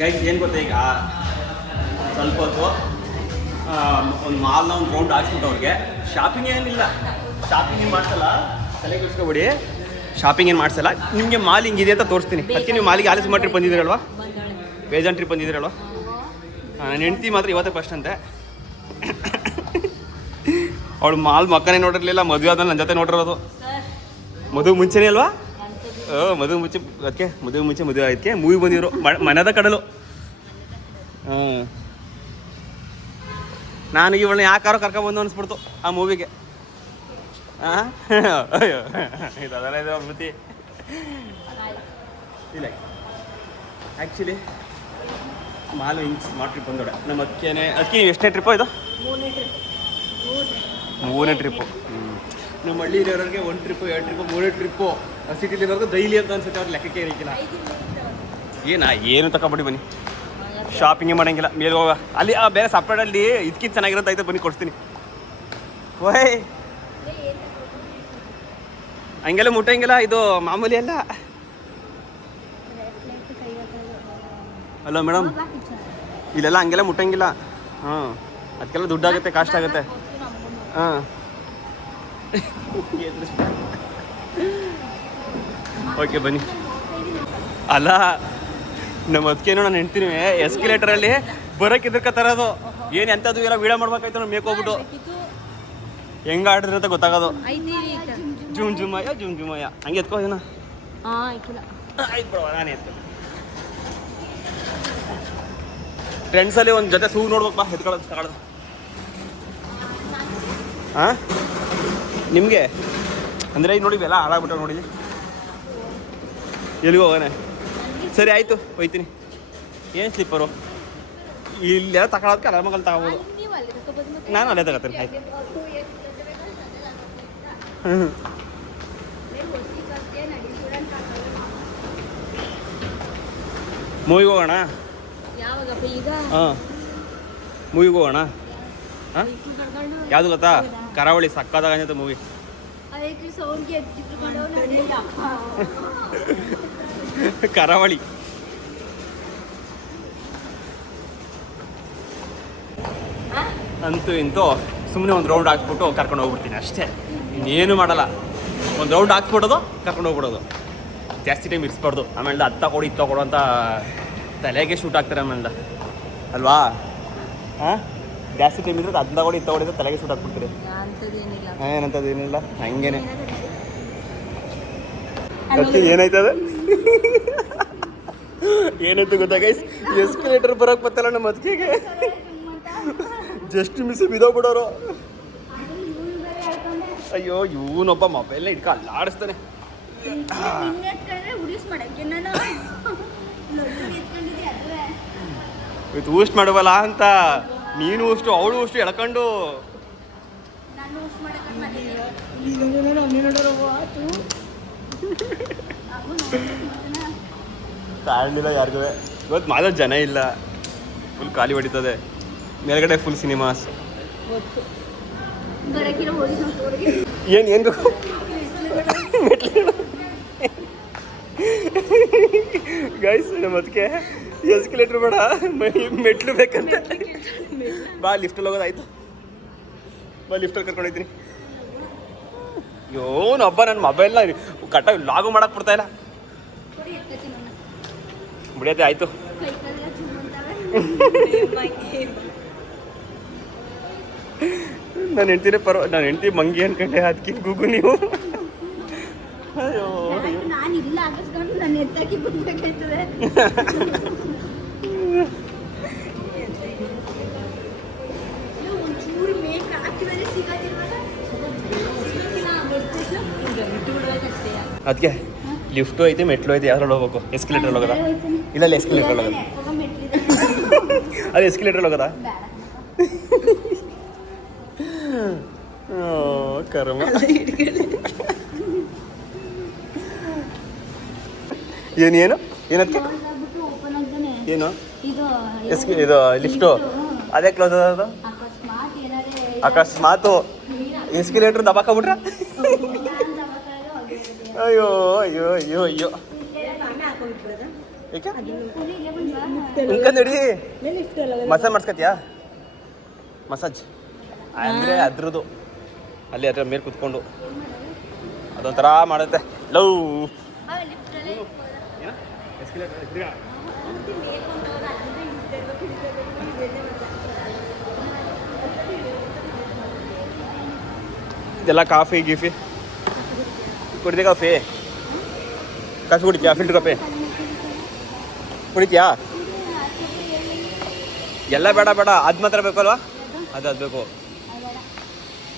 ಗೈಸ್ ಏನು ಗೊತ್ತಾ, ಈಗ ಸ್ವಲ್ಪ ಹೊತ್ತು ಒಂದು ಮಾಲ್ನ ಒಂದು ರೌಂಡ್ ಹಾಕ್ಸ್ಬಿಟ್ಟು ಅವ್ರಿಗೆ ಶಾಪಿಂಗ್ ಏನಿಲ್ಲ, ಶಾಪಿಂಗ್ ಏನು ಮಾಡಿಸಲ್ಲ, ತಲೆಗೆ ಉಸ್ಕೊಬಿಡಿ, ಶಾಪಿಂಗ್ ಏನು ಮಾಡಿಸಲ್ಲ. ನಿಮಗೆ ಮಾಲ್ ಹಿಂಗಿದೆ ಅಂತ ತೋರಿಸ್ತೀನಿ. ಅದಕ್ಕೆ ನೀವು ಮಾಲಿಗೆ ಆಲೋಚನೆ ಮಾಡಿ ಟ್ರಿಪ್ ಬಂದಿದ್ದೀರಲ್ವಾ, ಬೇಜಾನ್ ಟ್ರಿಪ್ ಬಂದಿದ್ದೀರಲ್ವಾ. ನನ್ನ ಹೆಂಡ್ತಿ ಮಾತ್ರ ಇವತ್ತೇ ಫಸ್ಟ್ ಅಂತೆ. ಅವಳು ಮಾಲ್ ಮಕ್ಕನೇ ನೋಡಿರಲಿಲ್ಲ, ಮದುವೆ ಆದ್ಮೇಲೆ ನನ್ನ ಜೊತೆ ನೋಡಿರೋದು. ಮದುವೆ ಮುಂಚೆನೇ ಅಲ್ವಾ? ಮದುವೆ ಮುಂಚೆ, ಅದಕ್ಕೆ ಮದುವೆ ಮುಂಚೆ ಮದುವೆ ಆಯ್ಕೆ ಮೂವಿ ಬಂದಿದ್ರು, ಮನದ ಕಡಲು. ನಾನು ಇವಳನ್ನ ಯಾಕಾರೋ ಕರ್ಕೊಬಂದು ಅನಿಸ್ಬಿಡ್ತು ಆ ಮೂವಿಗೆ. ಅಯ್ಯೋ ಇದೆಲ್ಲ ಇದೆ ಅನುಮತಿ ಇಲ್ಲ. ಆ್ಯಕ್ಚುಲಿ ಮಾಲು ಹಿಂಗೆ ಸ್ಮಾರ್ಟ್ ಟ್ರಿಪ್ ಬಂದೋಡೆ ನಮ್ಮ ಅದಕ್ಕೇನೆ. ಅದಕ್ಕೆ ನೀವು ಎಷ್ಟನೇ ಟ್ರಿಪ್ಪು ಇದು? 3ನೇ ಟ್ರಿಪ್ಪು. ನಮ್ಮ ಹಳ್ಳಿ ಇರೋರಿಗೆ 1 ಟ್ರಿಪ್ಪು 2 ಟ್ರಿಪ್ಪು 3ನೇ ಟ್ರಿಪ್ಪು. ಸಿಟಿಲಿರೋದು ಡೈಲಿ ಅಂತ ಅನ್ಸುತ್ತೆ, ಅವ್ರ ಲೆಕ್ಕಕ್ಕೆ ಇರಕ್ಕಿಲ್ಲ. ಏನು ತಗೊಬಿಡಿ ಬನ್ನಿ, ಶಾಪಿಂಗೇ ಮಾಡೋಂಗಿಲ್ಲ. ಮೇಲೆ ಹೋಗ ಅಲ್ಲಿ ಬೇರೆ ಸಪ್ರೇಟಲ್ಲಿ ಇದಕ್ಕಿಂತ ಚೆನ್ನಾಗಿರುತ್ತೆ, ಆಯ್ತು ಬನ್ನಿ ಕೊಡಿಸ್ತೀನಿ. ಓಯ್ ಹಂಗೆಲ್ಲ ಮುಟ್ಟಂಗಿಲ್ಲ, ಇದು ಮಾಮೂಲಿ ಅಲ್ಲ. ಅಲ್ಲ ಮೇಡಮ್, ಇಲ್ಲೆಲ್ಲ ಹಂಗೆಲ್ಲ ಮುಟ್ಟಂಗಿಲ್ಲ. ಹಾಂ ಅದಕ್ಕೆಲ್ಲ ದುಡ್ಡಾಗುತ್ತೆ, ಕಾಸ್ಟ್ ಆಗುತ್ತೆ. ಹಾಂ ಓಕೆ ಬನ್ನಿ. ಅಲ್ಲ ನಮ್ಮ ಅದಕ್ಕೇನೋ ನಾನು ಹೆಂಡ್ತೀನಿ ಎಸ್ಕಲೇಟರಲ್ಲಿ ಬರೋಕ್ಕೆ ತರೋದು. ಏನು ಎಂಥದ್ದು ಎಲ್ಲ ವೀಡಿಯೋ ಮಾಡ್ಬೇಕಾಯ್ತು ನಾವು ಮೇಕೋಗ್ಬಿಟ್ಟು. ಹೆಂಗೆ ಆಡಿದ್ರೆ ಅಂತ ಗೊತ್ತಾಗೋದು. ಜುಮ್ ಜುಮಯ್ಯ ಹಂಗೆ ಎತ್ಕೋ ಏನ. ಆಯ್ತು ಬಿಡವ, ನಾನೇ ಎತ್ಕೊ. ಫ್ರೆಂಡ್ಸಲ್ಲಿ ಒಂದು ಜೊತೆ ಸೂ ನೋಡ್ಬೇಕು ಬಾ, ಎತ್ಕೊಳ್ಳೋದು ತಗೊಳ್ಳೋದು. ಹಾಂ ನಿಮಗೆ ಅಂದರೆ ಈಗ ನೋಡಿ ಇವೆಲ್ಲ ಹಾಳಾಗ್ಬಿಟ್ಟ ನೋಡಿ. ಎಲ್ಲಿಗೆ ಹೋಗೋಣ? ಸರಿ ಆಯಿತು ಹೋಯ್ತೀನಿ. ಏನು ಸ್ಲಿಪ್ಪರು ಇಲ್ಲೆಲ್ಲ ತಗೊಳೋದಕ್ಕೆ ಅಲ್ಲ ಮಗಲ್ಲಿ ತಗೋಬೋದು. ನಾನು ಅಲ್ಲೇ ತಗೋತೀನಿ. ಆಯ್ತು ಮೂವಿಗೆ ಹೋಗೋಣ. ಹಾಂ ಮೂವಿಗೆ ಹೋಗೋಣ. ಹಾಂ ಯಾವುದು ಗೊತ್ತಾ? ಕರಾವಳಿ ಸಕ್ಕತ್ತಾಗಂತೆ ಮೂವಿ. ಕರಾವಳಿ ಅಂತೂ ಇಂತೂ ಸುಮ್ಮನೆ ಒಂದು ರೌಂಡ್ ಹಾಕ್ಬಿಟ್ಟು ಕರ್ಕೊಂಡು ಹೋಗ್ಬಿಡ್ತೀನಿ ಅಷ್ಟೇ, ಇನ್ನೇನು ಮಾಡಲ್ಲ. ಒಂದು ರೌಂಡ್ ಹಾಕ್ಬಿಡೋದು, ಕರ್ಕೊಂಡು ಹೋಗ್ಬಿಡೋದು. ಜಾಸ್ತಿ ಟೈಮ್ ಇರಿಸ್ಬಾರ್ದು. ಆಮೇಲೆ ಅದು ತಗೊಡು ಇದು ತಗೊಡು ಅಂತ ತಲೆಗೆ ಶೂಟ್ ಆಗ್ತಾರೆ ಆಮೇಲೆ ಅಲ್ವಾ. ಹಾಂ ಜಾಸ್ತಿ ಟೈಮ್ ಇದ್ರೆ ಅದು ತಗೊಡು ಇದು ತಗೊಡಿದ್ರೆ ತಲೆಗೆ ಶೂಟ್ ಹಾಕ್ಬಿಡ್ತೀರಿ. ಏನಂತದ್ದು ಏನಿಲ್ಲ, ಹಂಗೇನೆ. ಅದಕ್ಕೆ ಏನಾಯ್ತದ ಏನಾಯ್ತು ಗೊತ್ತಾ ಗೈಸ್? ಎಸ್ಕಲೇಟರ್ ಬರೋಕೆ ಬತ್ತಲ್ಲ ನಮ್ಮ ಅದಕ್ಕೆ ಜಸ್ಟ್ ಮಿಸ್ ಬಿದೋಗ್ಬಿಡೋರು. ಅಯ್ಯೋ ಇವನೊಬ್ಬ ಮೊಬೈಲ್ನ ಇಟ್ಕ ಅಲ್ಲಾಡಿಸ್ತಾನೆ. ಇವತ್ತು ಊಸ್ಟ್ ಮಾಡುವಲ್ಲ ಅಂತ ನೀನು ಊಷ್ಟು ಅವಳು ಊಷ್ಟು ಎಳ್ಕೊಂಡು ಕಾಣಲಿಲ್ಲ ಯಾರಿಗೂ. ಇವತ್ತು ಮಾತ್ರ ಜನ ಇಲ್ಲ, ಫುಲ್ ಖಾಲಿ ಹೊಡಿತದೆ. ಮೇಲ್ಗಡೆ ಫುಲ್ ಸಿನಿಮಾಸ್. ಏನು ಏನು ಬೇಕು ಗೈಸ್, ನಮ್ಮ ಅದಕ್ಕೆ ಎಸ್ಕಲೇಟ್ರ್ ಬೇಡ, ಮೆಟ್ಲು ಬೇಕಂತ. ಬಾ ಲಿಫ್ಟಲ್ಲಿ ಹೋಗೋದಾಯ್ತು, ಬಾ ಲಿಫ್ಟಲ್ಲಿ ಕರ್ಕೊಂಡಿದ್ದೀನಿ. ಯೋನು ಹಬ್ಬ, ನನ್ನ ಮೊಬೈಲ್ನ ಕಟ್ಟಾಗಿ ಲಾಗು ಮಾಡಕ್ಕೆ ಬಿಡ್ತಾ ಇಲ್ಲ. ಬಿಡಿಯತ್ತೆ ಆಯಿತು. ನಾನು ಹೆಂಡ್ತಿನೇ ನಾನು ಹೆಂಡ್ತಿ ಮಂಗಿ ಅನ್ಕೊಂಡೆ, ಅದಕ್ಕೆ ಗೂಗು ನೀವು. ಅಯ್ಯೋ ನಾನಿಲ್ಲ ಹಾಕಿಸ್ಕೊಂಡು ನನ್ನ ಎತ್ತಾಕಿ ಬಿಡ್ಬೇಕಾಯ್ತದೆ. ಒಂಚೂರು ಮೇಕ್ ಹಾಕಿದರೆ ಸಿಗೋದಿಲ್ವಲ್ಲ. ಅದಕ್ಕೆ ಲಿಫ್ಟು ಐತೆ, ಮೆಟ್ಲು ಐತೆ, ಯಾವ್ದ್ರಲ್ಲಿ ಹೋಗ್ಬೇಕು? ಎಸ್ಕಲೇಟ್ರಲ್ಲಿ ಹೋಗೋದಾ? ಇಲ್ಲ ಇಲ್ಲ, ಎಸ್ಕಲೇಟ್ರಲ್ಲಿ ಹೋಗೋದಾ? ಅದು ಎಸ್ಕಲೇಟ್ರಲ್ಲಿ ಹೋಗೋದಾ? ಕರ್ಮ. ಏನು ಏನದಕ್ಕೆ ಏನು ಇದು ಲಿಫ್ಟು ಅದೇ ಕ್ಲೋಸ್ ಅದು. ಅಕಸ್ಮಾತು ಎಸ್ಕಲೇಟ್ರ್ ದಬಾಕಬಿಟ್ರೆ ಅಯ್ಯೋ ಅಯ್ಯೋ ಅಯ್ಯೋ ಅಯ್ಯೋ. ಏಕೆ ನಡಿ ಮಸಾಜ್ ಮಾಡಿಸ್ಕತ್ಯಾ? ಮಸಾಜ್ ಅಂದರೆ ಅದ್ರದ್ದು ಅಲ್ಲಿ ಅದ್ರ ಮೇಲೆ ಕುತ್ಕೊಂಡು ಅದೊಂಥರ ಮಾಡುತ್ತೆ. ಲವ್ ಇದೆಲ್ಲ ಕಾಫಿ ಗೀಫಿ ಕುಡಿದೆ. ಕಾಫಿ ಕಾಫಿ ಕುಡಿತೀಯಾ? ಫಿಲ್ಟರ್ ಕಾಫಿ ಕುಡಿತೀಯಾ? ಎಲ್ಲ ಬೇಡ ಬೇಡ, ಅದು ಮಾತ್ರ ಬೇಕಲ್ವಾ? ಅದು ಬೇಕು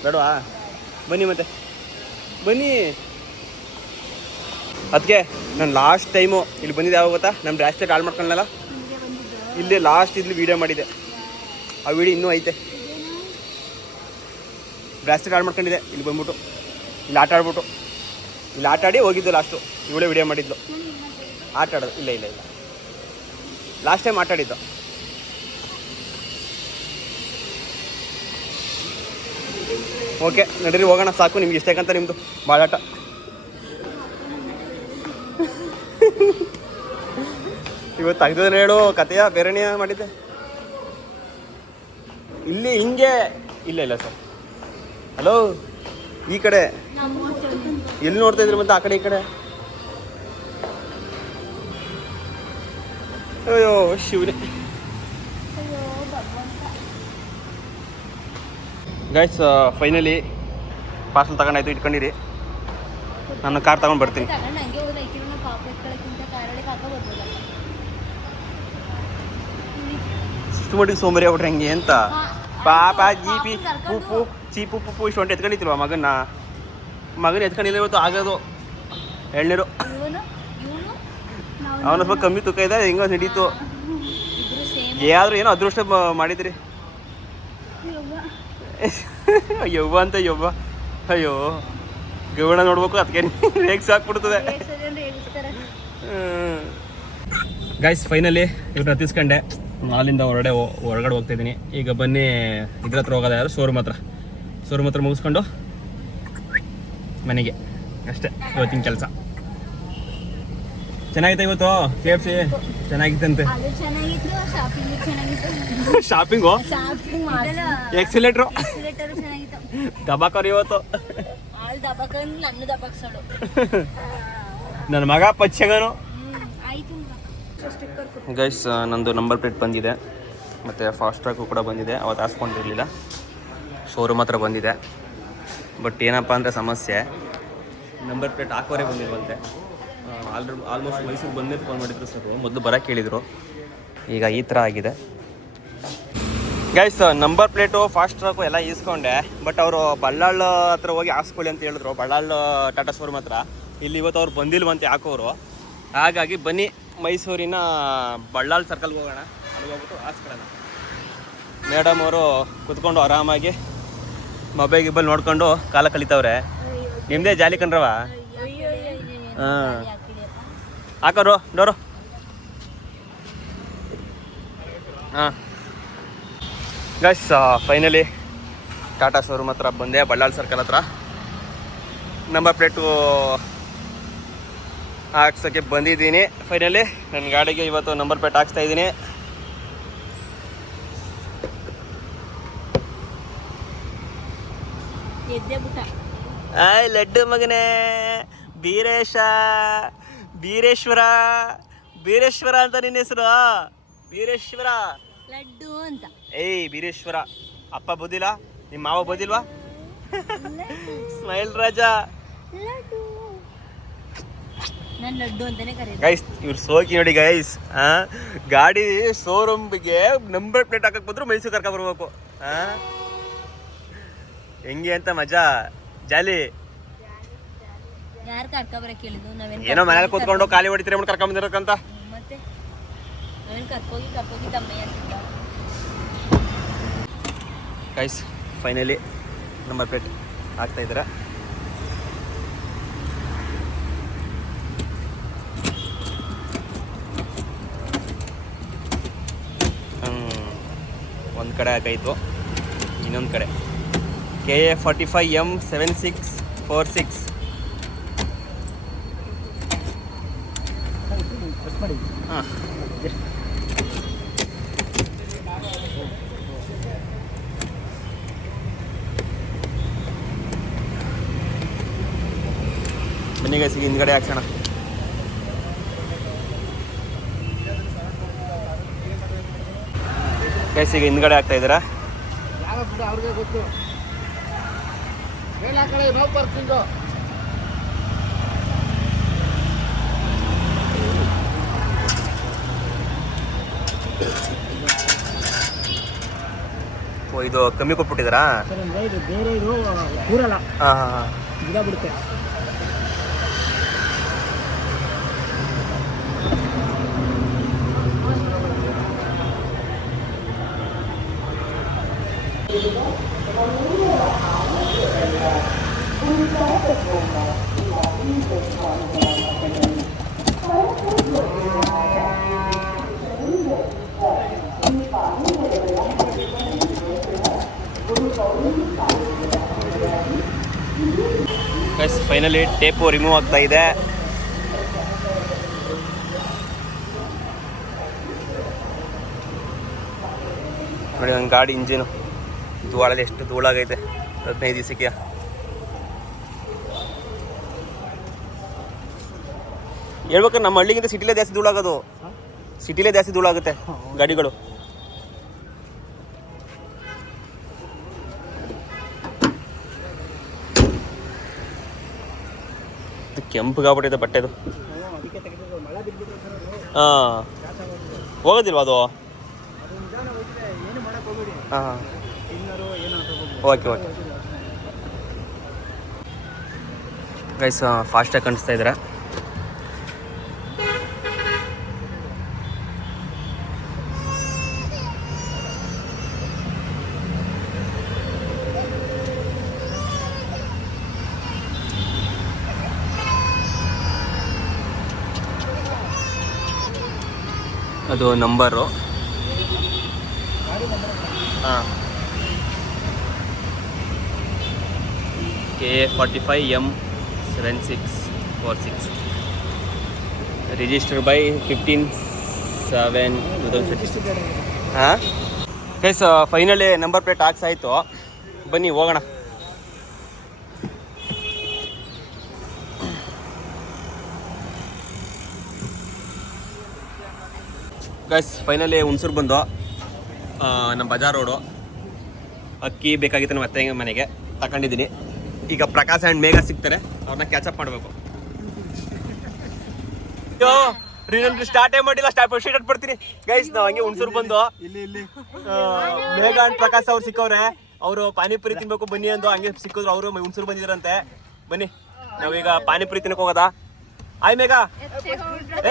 ಬೇಡವಾ? ಬನ್ನಿ ಮತ್ತೆ ಬನ್ನಿ. ಅದಕ್ಕೆ ನಾನು ಲಾಸ್ಟ್ ಟೈಮು ಇಲ್ಲಿ ಬಂದಿದ್ದೆ ಯಾವಾಗ ಗೊತ್ತಾ? ನಮ್ಮ ಡ್ಯಾಶ್ಗೆ ಕಾಲ್ ಮಾಡ್ಕೊಳ್ಳಲ್ಲ, ಇಲ್ಲೇ ಲಾಸ್ಟ್ ಇಲ್ಲಿ ವೀಡಿಯೋ ಮಾಡಿದ್ದೆ. ಆ ವಿಡಿಯೋ ಇನ್ನೂ ಐತೆ. ಡ್ಯಾಶ್ಗೆ ಕಾಲ್ ಮಾಡ್ಕೊಂಡಿದ್ದೆ, ಇಲ್ಲಿ ಬಂದ್ಬಿಟ್ಟು ಇಲ್ಲಿ ಆಟ ಆಡ್ಬಿಟ್ಟು ಇಲ್ಲಿ ಆಟ ಆಡಿ ಹೋಗಿದ್ದು. ಲಾಸ್ಟು ಇವಳೇ ವಿಡಿಯೋ ಮಾಡಿದ್ಲು ಆಟ ಆಡೋದು. ಇಲ್ಲ ಇಲ್ಲ ಇಲ್ಲ, ಲಾಸ್ಟ್ ಟೈಮ್ ಆಟ ಆಡಿದ್ದು. ಓಕೆ ನಡೀರಿ ಹೋಗೋಣ, ಸಾಕು ನಿಮ್ಗೆ ಇಷ್ಟಕ್ಕಂತ ನಿಮ್ಮದು ಬಾಳಾಟ. ಇವತ್ತು ತೆಗ್ದ್ರೆ ಹೇಳು ಕಥೆಯ ಬೇರೆನೇ ಮಾಡಿದ್ದೆ. ಇಲ್ಲಿ ಹಿಂಗೆ ಇಲ್ಲ ಇಲ್ಲ ಸರ್. ಹಲೋ, ಈ ಕಡೆ ಎಲ್ಲಿ ನೋಡ್ತಾ ಇದ್ರಿ ಮತ್ತೆ? ಆ ಕಡೆ ಈ ಕಡೆ. ಅಯ್ಯೋ ಶಿವನೇ. ಗೈಸ್ ಫೈನಲಿ ಪಾರ್ಸಲ್ ತಗೊಂಡಾಯ್ತು, ಇಟ್ಕೊಂಡಿರಿ. ನಾನು ಕಾರ್ ತಗೊಂಡು ಬರ್ತೀನಿ. ಇಷ್ಟು ಮಟ್ಟಿಗೆ ಸೋಂಬರಿ ಆಗ್ಬಿಟ್ರೆ ಹೆಂಗೆ ಅಂತ ಪಾಪ. ಜೀಪಿ ಪುಪ್ಪು ಚೀಪು ಪುಪ್ಪು ಇಷ್ಟು ಹೊಂಟು ಎತ್ಕೊಂಡಿತ್ತಿಲ್ವ ಮಗನ ಎತ್ಕೊಂಡಿಲ್ಲ. ಇವತ್ತು ಆಗೋದು ಎಳ್ನೀರು. ಅವನ ಸ್ವಲ್ಪ ಕಮ್ಮಿ ತೂಕ ಇದೆ, ಹೆಂಗೋ ನಡೀತು. ಯಾರು ಏನೋ ಅದೃಷ್ಟ ಮಾಡಿದ್ರಿ. ಯವ್ವ ಅಂತ ಯವ್ವ. ಅಯ್ಯೋ ಗೌಡ ನೋಡ್ಬೇಕು, ಅದಕ್ಕೆ ರೇಕ್ಸ್ ಹಾಕ್ಬಿಡ್ತದೆ. ಗೈಸ್ ಫೈನಲಿ ಇವ್ರನ್ನ ಹತ್ತಿಸ್ಕೊಂಡೆ, ಅಲ್ಲಿಂದ ಹೊರಗಡೆ ಹೋಗ್ತಾ ಇದ್ದೀನಿ. ಈಗ ಬನ್ನಿ ಇದ್ರ ಹತ್ರ ಹೋಗೋದ, ಯಾರು ಶೋರೂಮ್ ಹತ್ರ ಮುಗಿಸ್ಕೊಂಡು ಮನೆಗೆ ಅಷ್ಟೇ ಇವತ್ತಿನ ಕೆಲಸ. ಚೆನ್ನಾಗಿತ್ತು ಇವತ್ತು KFC, ಚೆನ್ನಾಗಿತ್ತಂತೆ. ಶಾಪಿಂಗು ಎಕ್ಸಿಲೇಟ್ರು ದಬಾಕರು ಇವತ್ತು. ನನ್ನ ಮಗ ಪಚ್ಚಗನು. ಗೈಸ್ ನಂದು ನಂಬರ್ ಪ್ಲೇಟ್ ಬಂದಿದೆ, ಮತ್ತು ಫಾಸ್ಟ್ ಟ್ರ್ಯಾಕು ಕೂಡ ಬಂದಿದೆ. ಅವತ್ತು ಹಾಸ್ಕೊಂಡಿರಲಿಲ್ಲ, ಶೋರೂಮ್ ಹತ್ರ ಬಂದಿದೆ. ಬಟ್ ಏನಪ್ಪ ಅಂದರೆ ಸಮಸ್ಯೆ, ನಂಬರ್ ಪ್ಲೇಟ್ ಹಾಕೋರೇ ಬಂದಿರುವಂತೆ. ಆಲ್ಮೋಸ್ಟ್ ಮೈಸೂರು ಬಂದೇ ಫೋನ್ ಮಾಡಿದ್ರು ಸರ್, ಮೊದಲು ಬರೋಕ್ಕೆ ಹೇಳಿದರು. ಈಗ ಈ ಥರ ಆಗಿದೆ guys. Number plate fast track ಎಲ್ಲ ಈಸ್ಕೊಂಡೆ, ಬಟ್ ಅವರು ಬಳ್ಳಾಳ್ ಹತ್ರ ಹೋಗಿ ಹಾಕ್ಸ್ಕೊಳ್ಳಿ ಅಂತ ಹೇಳಿದ್ರು, ಬಳ್ಳಾಳ್ ಟಾಟಾ ಶೋರೂಮ್ ಹತ್ರ. ಇಲ್ಲಿ ಇವತ್ತು ಅವ್ರು ಬಂದಿಲ್ವಂತೆ ಹಾಕೋರು. ಹಾಗಾಗಿ ಬನ್ನಿ ಮೈಸೂರಿನ ಬಳ್ಳಾಳ್ ಸರ್ಕಲ್ಗೆ ಹೋಗೋಣ, ಅಲ್ಲಿಗೆ ಹೋಗ್ಬಿಟ್ಟು ಹಾಕ್ಸ್ಕೊಳ್ಳೋಣ. ಮೇಡಮ್ ಅವರು ಕುತ್ಕೊಂಡು ಆರಾಮಾಗಿ ಮೊಬೈಲ್ ಗಿಬಲ್ ನೋಡ್ಕೊಂಡು ಕಾಲ ಕಲಿತವ್ರೆ. ನಿಮ್ಮದೇ ಜಾಲಿ ಕಣ್ರವ. ಹಾಂ ಹಾಕೋರು ಡೋರು. ಹಾಂ ಗೈಸ್ ಫೈನಲಿ ಟಾಟಾ ಶೋರೂಮ್ ಹತ್ರ ಬಂದೆ, ಬಳ್ಳಾಲ್ ಸರ್ಕಲ್ ಹತ್ರ. ನಂಬರ್ ಪ್ಲೇಟು ಹಾಕ್ಸೋಕ್ಕೆ ಬಂದಿದ್ದೀನಿ. ಫೈನಲಿ ನನ್ನ ಗಾಡಿಗೆ ಇವತ್ತು ನಂಬರ್ ಪ್ಲೇಟ್ ಹಾಕ್ಸ್ತಾ ಇದ್ದೀನಿ. ಲಡ್ಡು ಮಗನೇ ಬೀರೇಶ್ವರ ಅಂತ ನಿನ್ನ ಹೆಸರು. ಬೀರೇಶ್ವರ ಲಡ್ಡು ಅಂತ. ಏಯ್ ಬೀರೇಶ್ವರ. ಅಪ್ಪ ಬೋದಿಲ್ಲ, ನಿಮ್ಮ ಮಾವ ಬೋದಿಲ್ವಾ? ಸ್ಮೈಲ್ ರಾಜ. ನಾನು ಲಡ್ಡು ಅಂತಾನೆ ಕರೀತಾರೆ ಗೈಸ್. ಇವ್ರು ಸೋಕಿ ನೋಡಿ ಗೈಸ್. ಗಾಡಿ ಶೋರೂಮ್ಗೆ ನಂಬರ್ ಪ್ಲೇಟ್ ಹಾಕಕ್ ಬಂದ್ರು ಮೈಸೂರು ಕರ್ಕ ಬರ್ಬೇಕು. ಹೆಂಗೆ ಅಂತ ಮಜಾ ಜಾಲಿ. ಯಾರು ಕರ್ಕೊಬರಕ್ಕೆ ಹೇಳಿದ್ದು? ಏನೋ ಮನೇಲಿ ಕೂತ್ಕೊಂಡು ಖಾಲಿ ಹೊಡಿತೀರಿ ಕರ್ಕೊಂಡ್ ಬಂದಿರಕ್ಕಂತ. ಮತ್ತೆ ನಾವೇನು ಕರ್ಕೋಗಿ ತಮ್ಮಯ್ಯ ಅಂತಿದ್ದ. ಗೈಸ್ ಫೈನಲಿ ನಂಬರ್ ಪ್ಲೇಟ್ ಹಾಕ್ತಾ ಇದ್ದೀರಾ. ಒಂದು ಕಡೆ ಹಾಕಾಯಿತು, ಇನ್ನೊಂದು ಕಡೆ KA 45M 7646. ಹಾಂ ಬನ್ನಿ ಗೈಸ್, ಹಿಂದ್ಗಡೆ ಹಾಕ್ಸೋಣ. ಗೈಸ್ ಈಗ ಹಿಂದ್ಗಡೆ ಹಾಕ್ತಾ ಇದ್ದೀರಾ. ಅವ್ರಿಗೆ ಗೊತ್ತು ಮೇಲ್ ಹಾಕಡೆ ನಾವು ಬರ್ತಿದ್ದೋ. ಓ ಇದು ಕಮ್ಮಿ ಕೊಟ್ಬಿಟ್ಟಿದ್ದಾರಾ? ಸರ್ ಅಂದ್ರೆ ಇದು ಬೇರೆ ಇದು ಕೂರಲ್ಲ. ಹಾಂ ಹಾಂ ಹಾಂ ಗಿಡ ಬಿಡುತ್ತೆ. ಗೈಸ್ ಫೈನಲಿ ಟೇಪು ರಿಮೂವ್ ಆಗ್ತಾ ಇದೆ. ನೋಡಿ ನನ್ನ ಗಾಡಿ ಇಂಜಿನು ಧೂಳಲ್ಲಿ ಎಷ್ಟು ಧೂಳಾಗೈತೆ 15 ದಿವಸಕ್ಕೆ. ಹೇಳ್ಬೇಕಾದ್ರೆ ನಮ್ಮ ಹಳ್ಳಿಗಿಂತ ಸಿಟಿಲೇ ಜಾಸ್ತಿ ಧೂಳಾಗೋದು. ಸಿಟಿಲೇ ಜಾಸ್ತಿ ಧೂಳಾಗುತ್ತೆ ಗಾಡಿಗಳು. ಕೆಂಪುಗಾಗ್ಬಿಟ್ಟಿದೆ ಬಟ್ಟೆದು. ಹಾಂ ಹೋಗೋದಿಲ್ವಾ ಅದು? ಹಾಂ ಓಕೆ ಓಕೆ ಗೈಸ್ ಫಾಸ್ಟಾಗಿ ಕಾಣಿಸ್ತಾ ಇದ್ದೀರಾ. ಅದು ನಂಬರು. ಹಾಂ KA 45M 7646 ರಿಜಿಸ್ಟರ್ ಬೈ 15/7/2016. ಹಾಂ ಗೈಸ್ ಫೈನಲಿ ನಂಬರ್ ಪ್ಲೇಟ್ ಹಾಕ್ಸಾಯಿತು. ಬನ್ನಿ ಹೋಗೋಣ. ಗೈಸ್ ಫೈನಲಿ ಹುಣಸೂರು ಬಂದು ನಮ್ಮ ಬಜಾರ್ ರೋಡು ಅಕ್ಕಿ ಬೇಕಾಗಿತ್ತು ನಮ್ಮ ಅತ್ತೆ ಮನೆಗೆ ತಗೊಂಡಿದ್ದೀನಿ. ಈಗ ಪ್ರಕಾಶ್ ಆ್ಯಂಡ್ ಮೇಘ ಸಿಗ್ತಾರೆ, ಅವ್ರನ್ನ ಕ್ಯಾಚಪ್ ಮಾಡಬೇಕು. ಸ್ಟಾರ್ಟೇ ಮಾಡಿಲ್ಲ, ಸ್ಟಾರ್ಟ್ ಬರ್ತೀನಿ ಗೈಸ್. ನಾವು ಹಂಗೆ ಹುಣಸೂರು ಬಂದು ಮೇಘ ಆ್ಯಂಡ್ ಪ್ರಕಾಶ್ ಅವ್ರು ಸಿಕ್ಕವ್ರೆ. ಅವರು ಪಾನಿಪುರಿ ತಿನ್ಬೇಕು ಬನ್ನಿ ಅಂದು ಹಂಗೆ ಸಿಕ್ಕಿದ್ರು. ಅವರು ಹುಣಸೂರು ಬಂದಿದ್ರಂತೆ. ಬನ್ನಿ ನಾವೀಗ ಪಾನಿಪುರಿ ತಿನ್ನಕ್ಕೆ ಹೋಗೋದಾ? ಆಯ್ ಮೇಘ.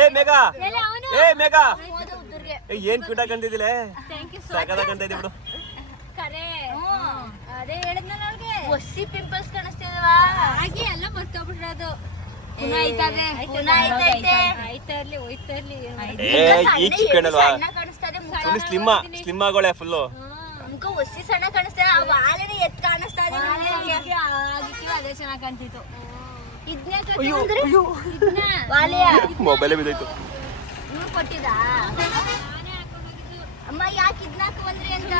ಏ ಮೇಘ, ಏ ಮೇಘ, ಏನ್ ಕ್ಯೂಟ್ ಆಗಂತಿದ್ದಿಲ್ಲ, ಸಾಕಾಗಂತ ಇದೆ ಬಿಡು. ಹೊಸಿ ಪಿಂಪಲ್ಸ್ ಕಾಣಿಸ್ತಿದವಾ ಹಾಗೆ ಎಲ್ಲ ಮರ್ತೋಗ್ಬಿಟ್ರದು ಪುನಃ ಐತೈತೆ ಆಯ್ತಾ ಇರ್ಲಿ ಹೋಯ್ತಾ ಇರ್ಲಿ ಈ ಚಿಕ್ಕಣ್ಣಲ್ವಾ ಸಣ್ಣ ಕಾಣಿಸ್ತದೆ ಮುಖ ಫುಲ್ ಸ್ಲಿಮ್ ಆಗೋಳೆ ಫುಲ್ಲು ಮುಖ ಹೊಸಿ ಸಣ್ಣ ಕಾಣಿಸ್ತದೆ ಆ ವಾಲೆನೇ ಎತ್ ಕಾಣಿಸ್ತಾ ಇದೆ ಆಗಿತ್ತು ಅದೇ ಚೆನ್ನಾಗಿ ಕಾಣ್ತಿತ್ತು ಇದನ್ನೇ ವಾಲೆಯ ಮೊಬೈಲೇ ಬಿದ್ದೋಯ್ತು ಇವ್ರು ಕೊಟ್ಟಿದ್ದಾ ಅಮ್ಮ ಯಾಕೆ ಇದನ್ನ ಹಾಕೊಂಡ್ರಿ ಅಂತ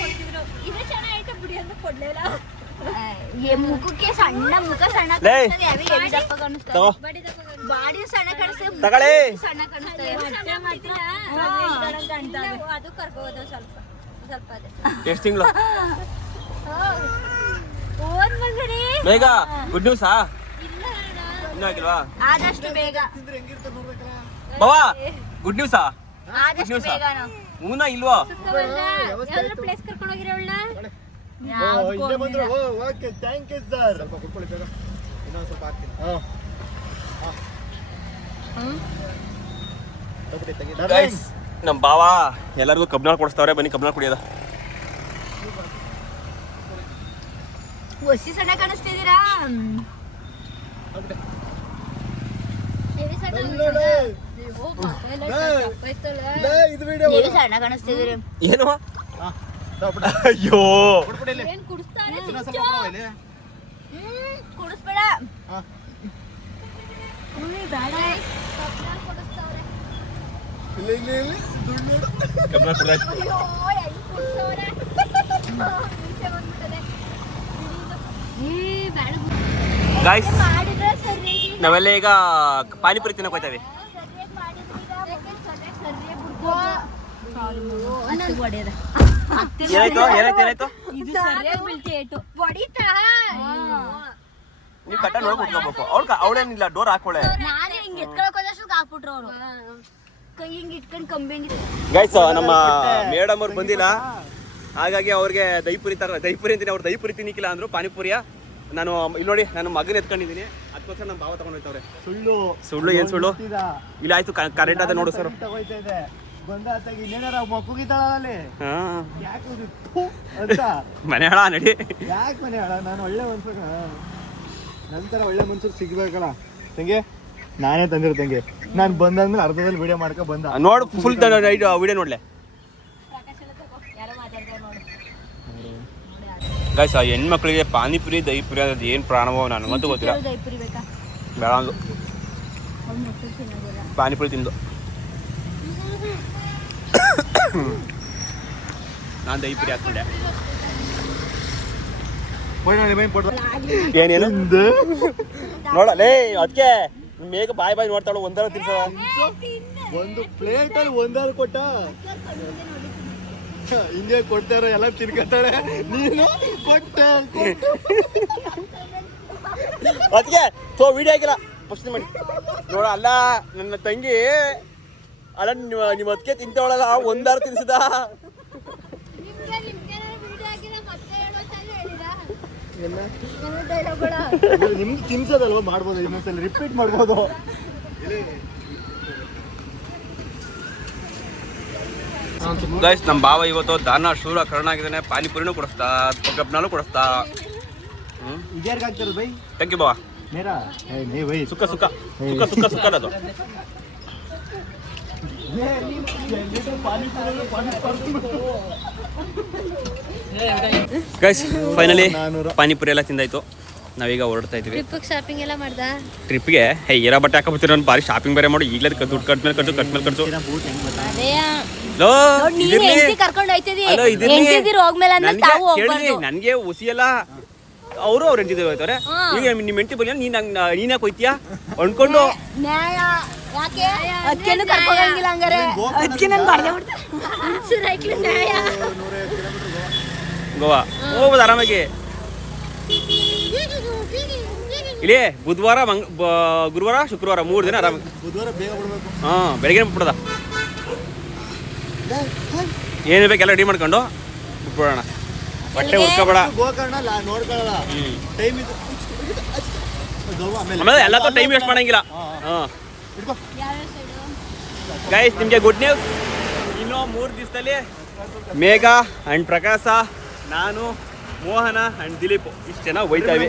ಕೊಡ್ತಿದ್ರು ಇದು ಚೆನ್ನಾಗೈತೆ ಬಿಡಿ ಅಂತ ಕೊಡ್ಲಿಲ್ಲ ಮುಖಕ್ಕೆ ಸಣ್ಣ ಮುಖ ಸಣ್ಣ ಲೇ. ಕಾಣಿಸ್ತದೆ ಅವೇ ಹೆವಿ ದಪ್ಪ ಕಾಣಿಸ್ತದೆ ತಗೋ. ಬಾಡಿ ಸಣ್ಣ ಕಾಣಿಸ್ತದೆ ಮುಖ ತಗೊಳ್ಳಿ. ಸಣ್ಣ ಕಾಣಿಸ್ತದೆ ಅದು ಕರ್ಕೋದು ಸ್ವಲ್ಪ ಸ್ವಲ್ಪ ಅದೇ ಎಷ್ಟು ತಿಂಗಳು ಓದ್ ಮಗನೇ ಬೇಗ ಗುಡ್ ನ್ಯೂಸಾ ಇನ್ನೂ ಆಗಿಲ್ವಾ ಆದಷ್ಟು ಬೇಗ ಬಾವಾ ಗುಡ್ ನ್ಯೂಸಾ ಆದಷ್ಟು ಬೇಗ ಮೂನ ಇಲ್ವಾ ಯಾವ್ದಾದ್ರು ಪ್ಲೇಸ್ ಕರ್ಕೊಂಡು ಹೋಗಿರೋಳ್ನ ಇಲ್ಲೇ ಬಂದ್ರು ಓಕೆ ಥ್ಯಾಂಕ್ ಯು ಸರ್ ಸ್ವಲ್ಪ ಕುತ್ಕೊಳ್ಳಿ ಬೇಗ ಇನ್ನೊಂದು ಸ್ವಲ್ಪ ಹಾಕ್ತೀನಿ ಗೈಸ್ ನಮ್ಮ ಬಾವ ಎಲ್ಲರಿಗೂ ಕಬ್ನಾಳ್ ಕೊಡಿಸ್ತಾವ್ರೆ ಬನ್ನಿ ಕಬ್ನಾಳ್ ಕುಡಿಯೋದ ಹೊಸಿ ಸಣ್ಣ ಕಾಣಿಸ್ತಿದ್ದೀರಾ ಇದು ವಿಡಿಯೋ ನೀವು ಸಣ್ಣ ಕಾಣಿಸ್ತಿದ್ದೀರಿ ಏನು ಅಯ್ಯೋ ಏನ್ ಕುಡಿಸ್ತಾರೆ ಕುಡಿಸ್ಬೇಡ ಬೇಡ ಇಲ್ಲಿ ದುಡ್ಡು ಕಬ್ನಾಳ್ ಕುಡಿದಾಯ್ತು ಅಯ್ಯೋ ಹೆಂಗ್ ಕುಡ್ಸವ್ರೆ ಮೀಸೆ ಬಂದ್ಬಿಟ್ಟದೆ ಬೇಡ ಗಾಯ್ಸ್ ಮಾಡಿದ್ರೆ ಸರಿ ನಾವೆಲ್ಲ ಈಗ ಪಾನಿಪುರಿ ತಿನ್ನಕ್ ಹೋಯ್ತೇವೆ ಏನಾಯ್ತು ಏನಾಯ್ತು ಏನಾಯ್ತು ಇದು ಸರಿಯಾಗಿ ಬೀಳ್ತಿ ಏಟು ಹೊಡಿತಾ ನೀವು ಕಟ್ಟ ನೋಡಿ ಕುತ್ಕೋಬೇಕು ಅವಳೇನಿಲ್ಲ ಡೋರ್ ಹಾಕೊಳ್ಳೆ ನಾನೇ ಹಿಂಗ್ ಎತ್ಕೊಳಕ್ ಹೋದಷ್ಟು ಹಾಕ್ಬಿಟ್ರು ಅವರು ಕೈ ಹಿಂಗ್ ಇಟ್ಕೊಂಡು ಕಂಬಿ ಹಿಂಗಿದೆ ಗೈಸ್ ನಮ್ಮ ಮೇಡಮ್ ಅವ್ರು ಬಂದಿಲ್ಲ ಹಾಗಾಗಿ ಅವ್ರಿಗೆ ದಹಿಪುರಿ ಅಂತೀನಿ ಅವ್ರು ದಹಿಪುರಿ ತಿನ್ನಿಕ್ಕಿಲ್ಲ ಅಂದ್ರು ಪಾನಿಪುರಿಯ ನಾನು ಇಲ್ಲಿ ನೋಡಿ ನಾನು ಮಗನ ಎತ್ಕೊಂಡಿದ್ದೀನಿ ಅದಕ್ಕೋಸ್ಕರ ನಮ್ಮ ಭಾವ ತಗೊಂಡು ಹೋಯ್ತವ್ರೆ ಸುಳ್ಳು ಏನ್ ಸುಳ್ಳು ಇಲ್ಲ ಆಯ್ತು ಕರೆಕ್ಟ್ ಅದ ನೋಡು ಸರ್ ತಗೋಯ್ತಾ ಇದೆ ಬಂದಾತಾಗಿ ಇನ್ನೇನಾರ ಮಕ್ಕಳಿದ್ದಾಳಲ್ಲಿ ಹಾ ಯಾಕೆ ಅಂತ ಮನೆ ಹೇಳ ನಡಿ ಯಾಕೆ ಮನೆ ಹೇಳ ನಾನು ಒಳ್ಳೆ ಮನ್ಸು ನಂತರ ಒಳ್ಳೆ ಮನ್ಸು ಸಿಗ್ಬೇಕಲ್ಲ ತಂಗೆ ನಾನೇ ತಂದಿರೋ ತಂಗೆ ನಾನು ಬಂದಾದ್ಮೇಲೆ ಅರ್ಧದಲ್ಲಿ ವಿಡಿಯೋ ಮಾಡ್ಕೊ ಬಂದ ನೋಡು ಫುಲ್ ವಿಡಿಯೋ ನೋಡ್ಲೆ ಗೈಸ್ ಆ ಹೆಣ್ಮಕ್ಳಿಗೆ ಪಾನಿಪುರಿ ದಹಿಪುರಿ ಅದ್ ಏನ್ ಪ್ರಾಣವೋ ನನಗಂತೂ ಗೊತ್ತಿಲ್ಲ ದೈಪುರಿ ಬೇಕಾ ಬೇಡ ಅಂದು ಪಾನಿಪುರಿ ತಿಂದು ನಾನು ದಹಿಪುರಿ ಹಾಕ್ಕೊಂಡೆ ಏನೇನು ನೋಡಲೇ ಅದಕ್ಕೆ ಮೇಗ ಬಾಯ್ ನೋಡ್ತಾಳು ಒಂದರ ತಿನ್ಸ ಒಂದು ಪ್ಲೇಟ್ ಅಲ್ಲಿ ಒಂದಾರು ಕೊಟ್ಟ ಹಿಂಗೆ ಕೊಡ್ತಾರ ಎಲ್ಲ ತಿನ್ಕತ್ತಾಳೆ ನೀನು ಕೊಟ್ಟ ಅದಕ್ಕೆ ವಿಡಿಯೋ ಆಗಿಲ್ಲ ಫಸ್ಟ್ ಮಾಡಿ ನೋಡ ಅಲ್ಲ ನನ್ನ ತಂಗಿ ಅಲ್ಲ ನಿಮ್ಮ ಅದಕ್ಕೆ ತಿಂತವಳಲ್ಲ ಒಂದಾರು ತಿನ್ಸಿದ ನಿಮ್ಗೆ ತಿನ್ಸೋದಲ್ವ ಮಾಡ್ಬೋದು ಇನ್ನೊಂದ್ಸಲ ರಿಪೀಟ್ ಮಾಡ್ಬೋದು ಗೈಸ್ ನಮ್ಮ ಭಾವ ಇವತ್ತು ದಾನ ಶೂರ ಕರ್ಣ ಆಗಿದ್ದಾನೆ ಪಾನಿಪುರಿನೂ ಕೊಡಿಸ್ತಾ ಕಬ್ನಾಳು ಕೊಡಿಸ್ತಾ ಇದ್ಯಾರ್ಗ ಆಗ್ತಾರ ಬೈ ಥ್ಯಾಂಕ್ ಯು ಬಾವ ಮೇರಾ ನೀ ಬೈ ಸುಕ್ಕ ಸುಕ್ಕ ಸುಕ್ಕ ಸುಕ್ಕ ಸುಕ್ಕ ಅದು ಗೈಸ್ ಫೈನಲಿ ಪಾನಿಪುರಿ ಎಲ್ಲ ತಿಂದಾಯ್ತು ನಾವೀಗ ಹೊರಡ್ತಾ ಇದ್ವಿ ಟ್ರಿಪ್ ಶಾಪಿಂಗ್ ಎಲ್ಲ ಮಾಡ್ದ ಟ್ರಿಪ್ಗೆ ಏರ ಬಟ್ಟೆ ಹಾಕಬತ್ತೀರ ನಾನು ಭಾರಿ ಶಾಪಿಂಗ್ ಬೇರೆ ಮಾಡಿ ಈಗಲೇ ದುಡ್ಡು ಕಟ್ ಮೇಲೆ ಖರ್ಚು ಅದೇ ಲೋ, ನೀನ್ ಇದಿರ್ಲಿ. ಹೆಂಡತಿ ಕರ್ಕೊಂಡು ಹೋಯ್ತಿದಿ ಅಲೋ, ಇದಿರ್ಲಿ. ಹೆಂಡತಿದಿರು ಹೋಗ್ಮೇಲೆ ಅಂದ್ರೆ ನನ್ಗೆ ತಾವು ಕೇಳ್ರಿ, ಹೋಗ್ಬಾರ್ದು ನನ್ಗೆ ಹುಸಿಯಲ್ಲ ಅವ್ರ ಹೆಂಡತಿ ಹೋಯ್ತಾರೆ ಈಗ ನಿಮ್ಮ ಹೆಂಡತಿ ಬರಲಿಲ್ಲ ನೀನ್ ಯಾಕೆ ಹೋಯ್ತೀಯಾ ಅನ್ಕೊಂಡು ನ್ಯಾಯ ಯಾಕೆ ಅದಕ್ಕೇನು ಕರ್ಕೊಂಡಂಗಿಲ್ಲ ಹಂಗಾರೆ ಅದಕ್ಕೆ ನನ್ ಬರ್ದೆ ಬಿಡ್ತಾರೆ ನ್ಯಾಯ ಗೋವಾ ಹೋಗ್ಬೋದು ಆರಾಮಾಗಿ ಇಲ್ಲಿ ಬುಧವಾರ ಗುರುವಾರ ಶುಕ್ರವಾರ 3 ದಿನ ಆರಾಮಾಗಿ ಬುಧವಾರ ಬೇಗ ಬಿಡ್ಬೇಕು ಹಾ ಬೆಳಿಗ್ಗೆ ಬಿಟ್ಬಿಡದ ಏನು ಬೇಕೆಲ್ಲ ರೆಡಿ ಮಾಡ್ಕೊಂಡು ಬಿಟ್ಬಿಡೋಣ ಬಟ್ಟೆ ಹುಡ್ಕೋಬೇಡ ಗೋಕರ್ಣ ನೋಡ್ಕೊಳ್ಳಲ್ಲ ಟೈಮ್ ಇದು ಆಮೇಲೆ ಎಲ್ಲ ಟೈಮ್ ವೇಸ್ಟ್ ಮಾಡಂಗಿಲ್ಲ ಹಾಂ ಗೈಸ್ ನಿಮಗೆ ಗುಡ್ ನ್ಯೂಸ್ ಇನ್ನೂ 3 ದಿವಸದಲ್ಲಿ ಮೇಘ ಆ್ಯಂಡ್ ಪ್ರಕಾಶ ನಾನು ಮೋಹನ ಆ್ಯಂಡ್ ದಿಲೀಪ್ ಇಷ್ಟು ಜನ ಹೋಯ್ತಾವೆ